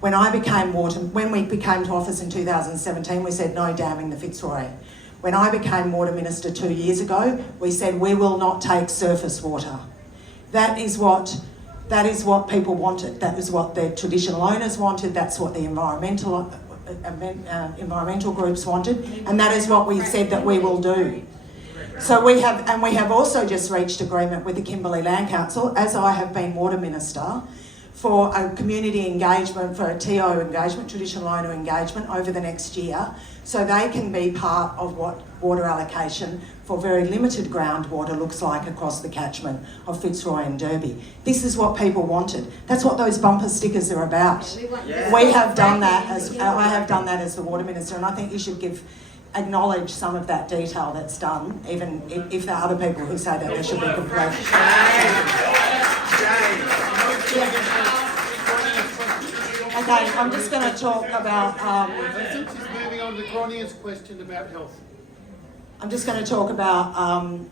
When we became to office in 2017, we said no damming the Fitzroy. When I became Water Minister 2 years ago, we said we will not take surface water. That is what people wanted. That is what the traditional owners wanted. That's what the environmental groups wanted, and that is what we said that we will do. So we have also just reached agreement with the Kimberley Land Council, as I have been Water Minister, for a community engagement, for a TO engagement, traditional owner engagement over the next year, so they can be part of what water allocation for very limited groundwater looks like across the catchment of Fitzroy and Derby. This is what people wanted. That's what those bumper stickers are about. We have done that I have done that as the Water Minister, and I think you should acknowledge some of that detail that's done, even if there are other people who say that there should be complete. Okay, I'm just going to talk about. I think she's moving on to Cronier's question about health. I'm just going to talk about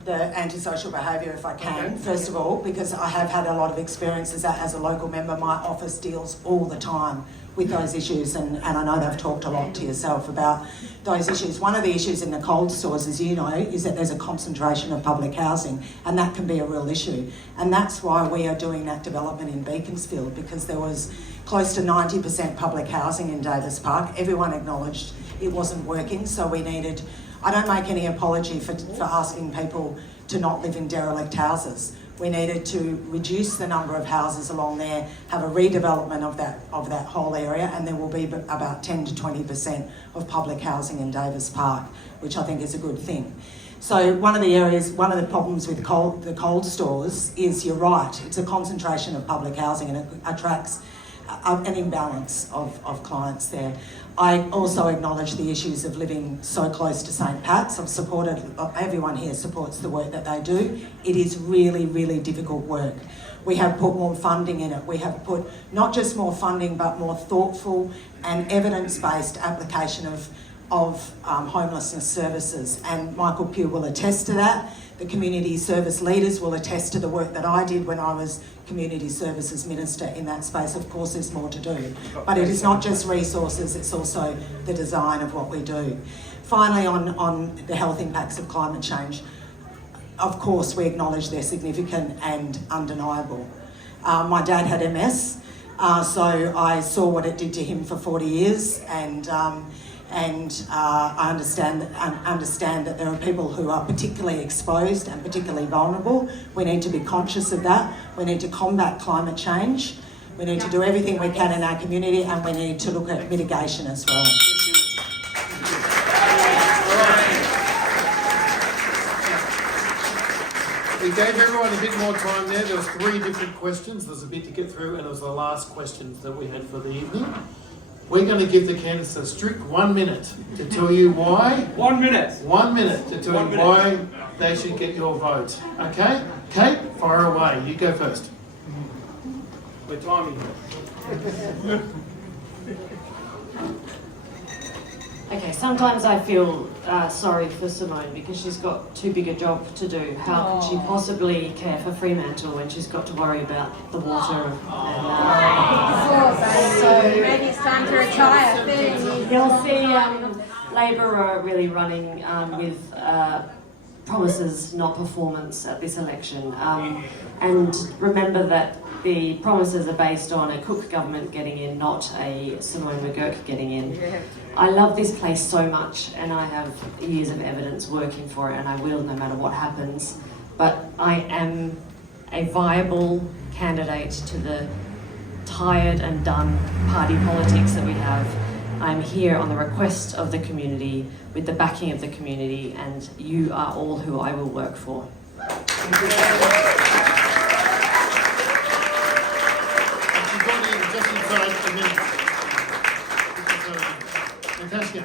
the antisocial behaviour, if I can, Okay. first of all, because I have had a lot of experiences as a local member. My office deals all the time with those issues, and I know they've talked a lot to yourself about those issues. One of the issues in the cold stores, as you know, is that there's a concentration of public housing, and that can be a real issue. And that's why we are doing that development in Beaconsfield, because there was close to 90% public housing in Davis Park. Everyone acknowledged it wasn't working, so we needed... I don't make any apology for asking people to not live in derelict houses. We needed to reduce the number of houses along there, have a redevelopment of that whole area, and there will be about 10 to 20% of public housing in Davis Park, which I think is a good thing. So one of the problems with the cold stores is, you're right, it's a concentration of public housing, and it attracts an imbalance of clients there. I also acknowledge the issues of living so close to St Pat's. Everyone here supports the work that they do. It is really, really difficult work. We have put more funding in it. We have put not just more funding, but more thoughtful and evidence-based application of homelessness services. And Michael Pugh will attest to that. The community service leaders will attest to the work that I did when I was Community Services Minister in that space. Of course, there's more to do. But it is not just resources, it's also the design of what we do. Finally, on the health impacts of climate change, of course, we acknowledge they're significant and undeniable. My dad had MS, so I saw what it did to him for 40 years, and I understand that there are people who are particularly exposed and particularly vulnerable. We need to be conscious of that. We need to combat climate change. We need to do everything we can in our community, and we need to look at mitigation as well. We gave everyone a bit more time there. There was 3 different questions. There's a bit to get through, and it was the last questions that we had for the evening. We're going to give the candidates a strict 1 minute to tell you why. 1 minute. 1 minute to tell you why they should get your vote. Okay? Kate, fire away. You go first. We're timing you. Okay, sometimes I feel sorry for Simone because she's got too big a job to do. How can she possibly care for Fremantle when she's got to worry about the water? Maybe it's time to retire. You'll see Labor are really running with promises, not performance at this election. And remember that the promises are based on a Cook government getting in, not a Simone McGurk getting in. I love this place so much, and I have years of evidence working for it, and I will no matter what happens. But I am a viable candidate to the tired and done party politics that we have. I'm here on the request of the community, with the backing of the community, and you are all who I will work for. Natashia.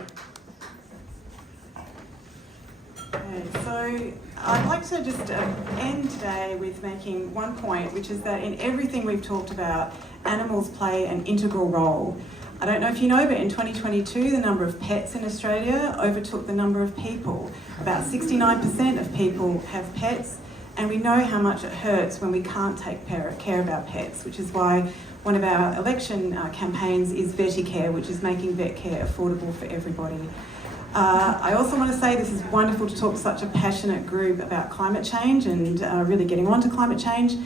Okay, so I'd like to just end today with making one point, which is that in everything we've talked about, animals play an integral role. I don't know if you know, but in 2022, the number of pets in Australia overtook the number of people. About 69% of people have pets, and we know how much it hurts when we can't take care of our pets, which is why one of our election campaigns is VetiCare, which is making vet care affordable for everybody. I also want to say this is wonderful to talk to such a passionate group about climate change and really getting on to climate change.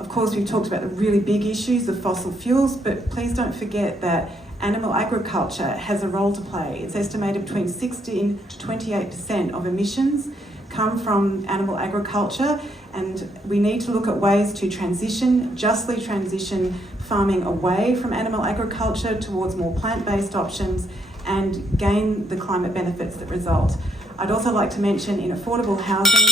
Of course, we've talked about the really big issues, the fossil fuels, but please don't forget that animal agriculture has a role to play. It's estimated between 16 to 28% of emissions come from animal agriculture, and we need to look at ways to justly transition farming away from animal agriculture towards more plant-based options and gain the climate benefits that result. I'd also like to mention in affordable housing,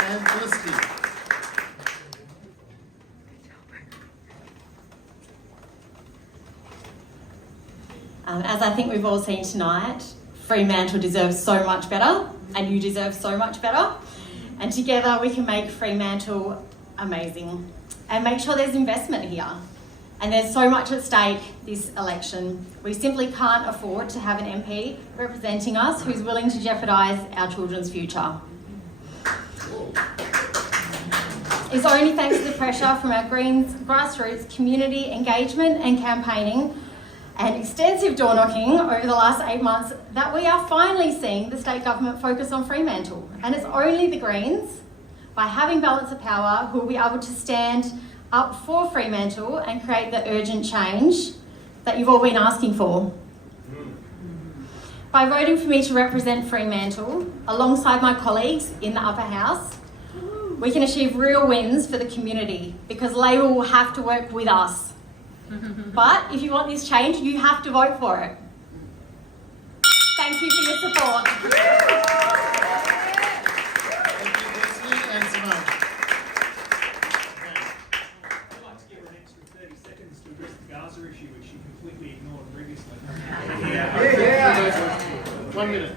And Felicity. As I think we've all seen tonight, Fremantle deserves so much better, and you deserve so much better. And together we can make Fremantle amazing and make sure there's investment here. And there's so much at stake this election. We simply can't afford to have an MP representing us who's willing to jeopardise our children's future. It's only thanks to the pressure from our Greens grassroots community engagement and campaigning and extensive door knocking over the last 8 months that we are finally seeing the state government focus on Fremantle. And it's only the Greens, by having balance of power, who will be able to stand up for Fremantle and create the urgent change that you've all been asking for. By voting for me to represent Fremantle alongside my colleagues in the upper house, we can achieve real wins for the community because Labor will have to work with us. But if you want this change, you have to vote for it. Thank you for your support. Thank you, Felicity and Simone. I'd like to give her an extra 30 seconds to address the Gaza issue, which she completely ignored previously. 1 minute.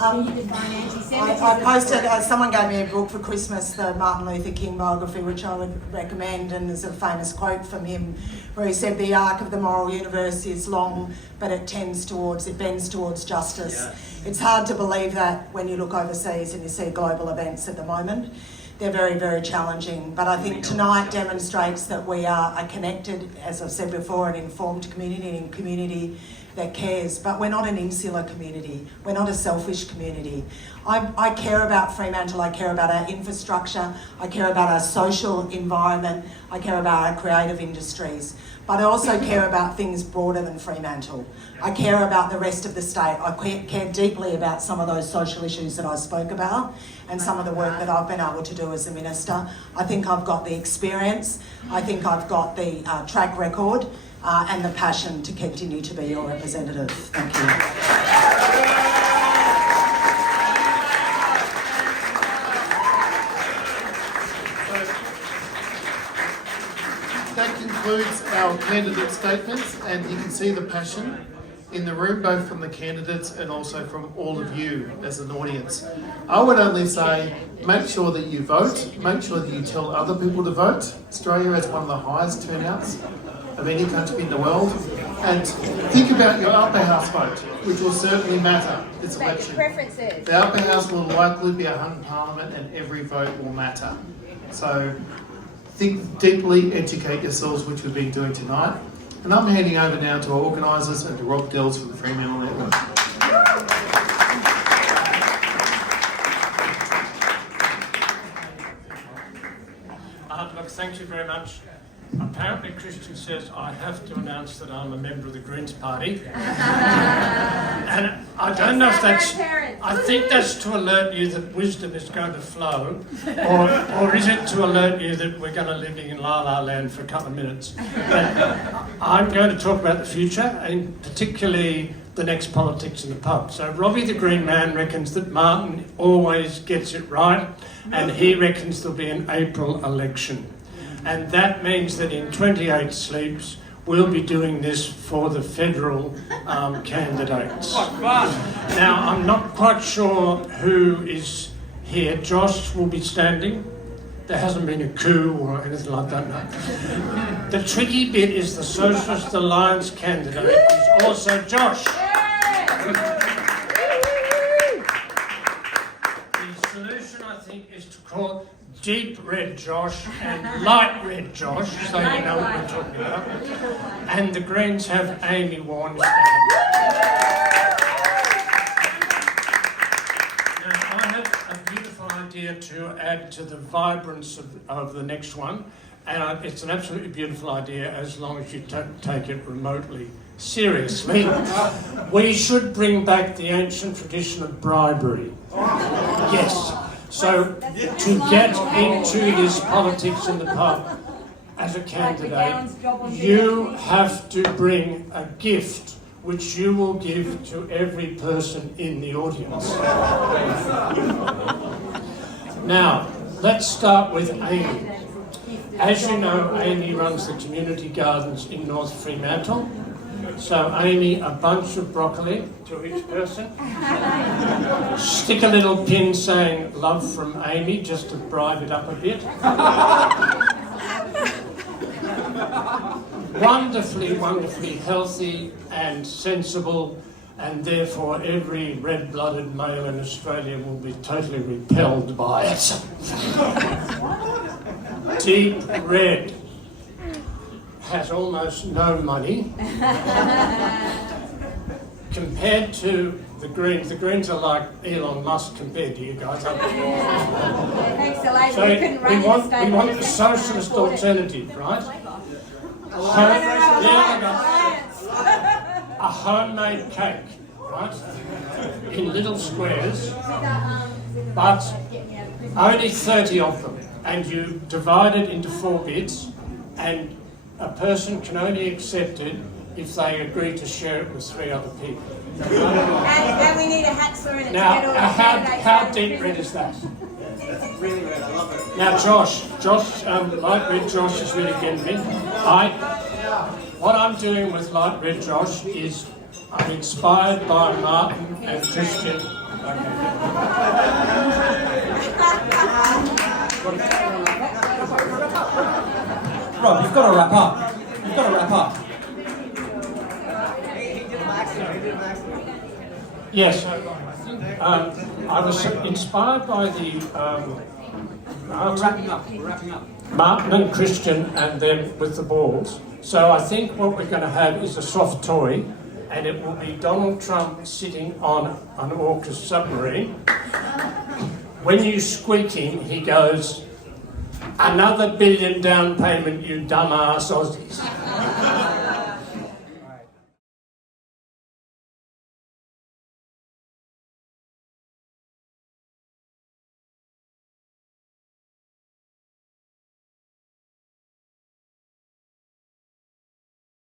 I posted, someone gave me a book for Christmas, the Martin Luther King biography, which I would recommend, and there's a famous quote from him where he said, "The arc of the moral universe is long, but it bends towards justice." Yeah. It's hard to believe that when you look overseas and you see global events at the moment. They're very, very challenging. But I think tonight demonstrates that we are a connected, as I've said before, an informed community and a community that cares. But we're not an insular community. We're not a selfish community. I care about Fremantle. I care about our infrastructure. I care about our social environment. I care about our creative industries. But I also care about things broader than Fremantle. I care about the rest of the state. I care deeply about some of those social issues that I spoke about and some of the work that I've been able to do as a minister. I think I've got the experience. I think I've got the track record and the passion to continue to be your representative. Thank you. That concludes our candidate statements, and you can see the passion in the room, both from the candidates and also from all of you as an audience. I would only say, make sure that you vote, make sure that you tell other people to vote. Australia has one of the highest turnouts of any country in the world, and think about your upper house vote, which will certainly matter this election. Preferences. The upper house will likely be a hung parliament, and every vote will matter. So think deeply, educate yourselves, which we've been doing tonight. And I'm handing over now to our organisers and to Rob Dells from the Fremantle Network. Look, thank you very much. Apparently Christian says I have to announce that I'm a member of the Greens Party. And I don't know if that's... I think that's to alert you that wisdom is going to flow, or is it to alert you that we're going to live in La La Land for a couple of minutes? But I'm going to talk about the future, and particularly the next politics in the pub. So Robbie the Green Man reckons that Martin always gets it right, and he reckons there'll be an April election. And that means that in 28 sleeps, we'll be doing this for the federal candidates. Now, I'm not quite sure who is here. Josh will be standing. There hasn't been a coup or anything like that, no. The tricky bit is the Socialist Alliance candidate is also Josh. The solution, I think, is to call Deep Red Josh and Light Red Josh, so you know what we're talking about. And the Greens have Amy Warren standing. Now, I have a beautiful idea to add to the vibrance of the next one, and it's an absolutely beautiful idea as long as you take it remotely seriously. We should bring back the ancient tradition of bribery. Yes. So, to get into this politics in the pub as a candidate, you have to bring a gift which you will give to every person in the audience. Now, let's start with Amy. As you know, Amy runs the community gardens in North Fremantle. So Amy, a bunch of broccoli to each person. Stick a little pin saying love from Amy just to bribe it up a bit. Wonderfully, wonderfully healthy and sensible, and therefore every red-blooded male in Australia will be totally repelled by it. Deep red. Has almost no money compared to the Greens. The Greens are like Elon Musk compared to you guys. So we want the socialist alternative, right? A homemade cake, right? In little squares, but only 30 of them, and you divide it into 4 bits, and a person can only accept it if they agree to share it with 3 other people. And we need a hat for it. Now, how deep red is that? Really red, I love it. Now, Josh, light red Josh is really getting me. What I'm doing with light red Josh is I'm inspired by Martin and Christian. Rob, you've got to wrap up. You've got to wrap up. Yes, I was inspired by the We're wrapping up. Martin and Christian and them with the balls. So I think what we're going to have is a soft toy, and it will be Donald Trump sitting on an AUKUS submarine. When you squeak him, he goes, "Another billion down payment, you dumbass Aussies."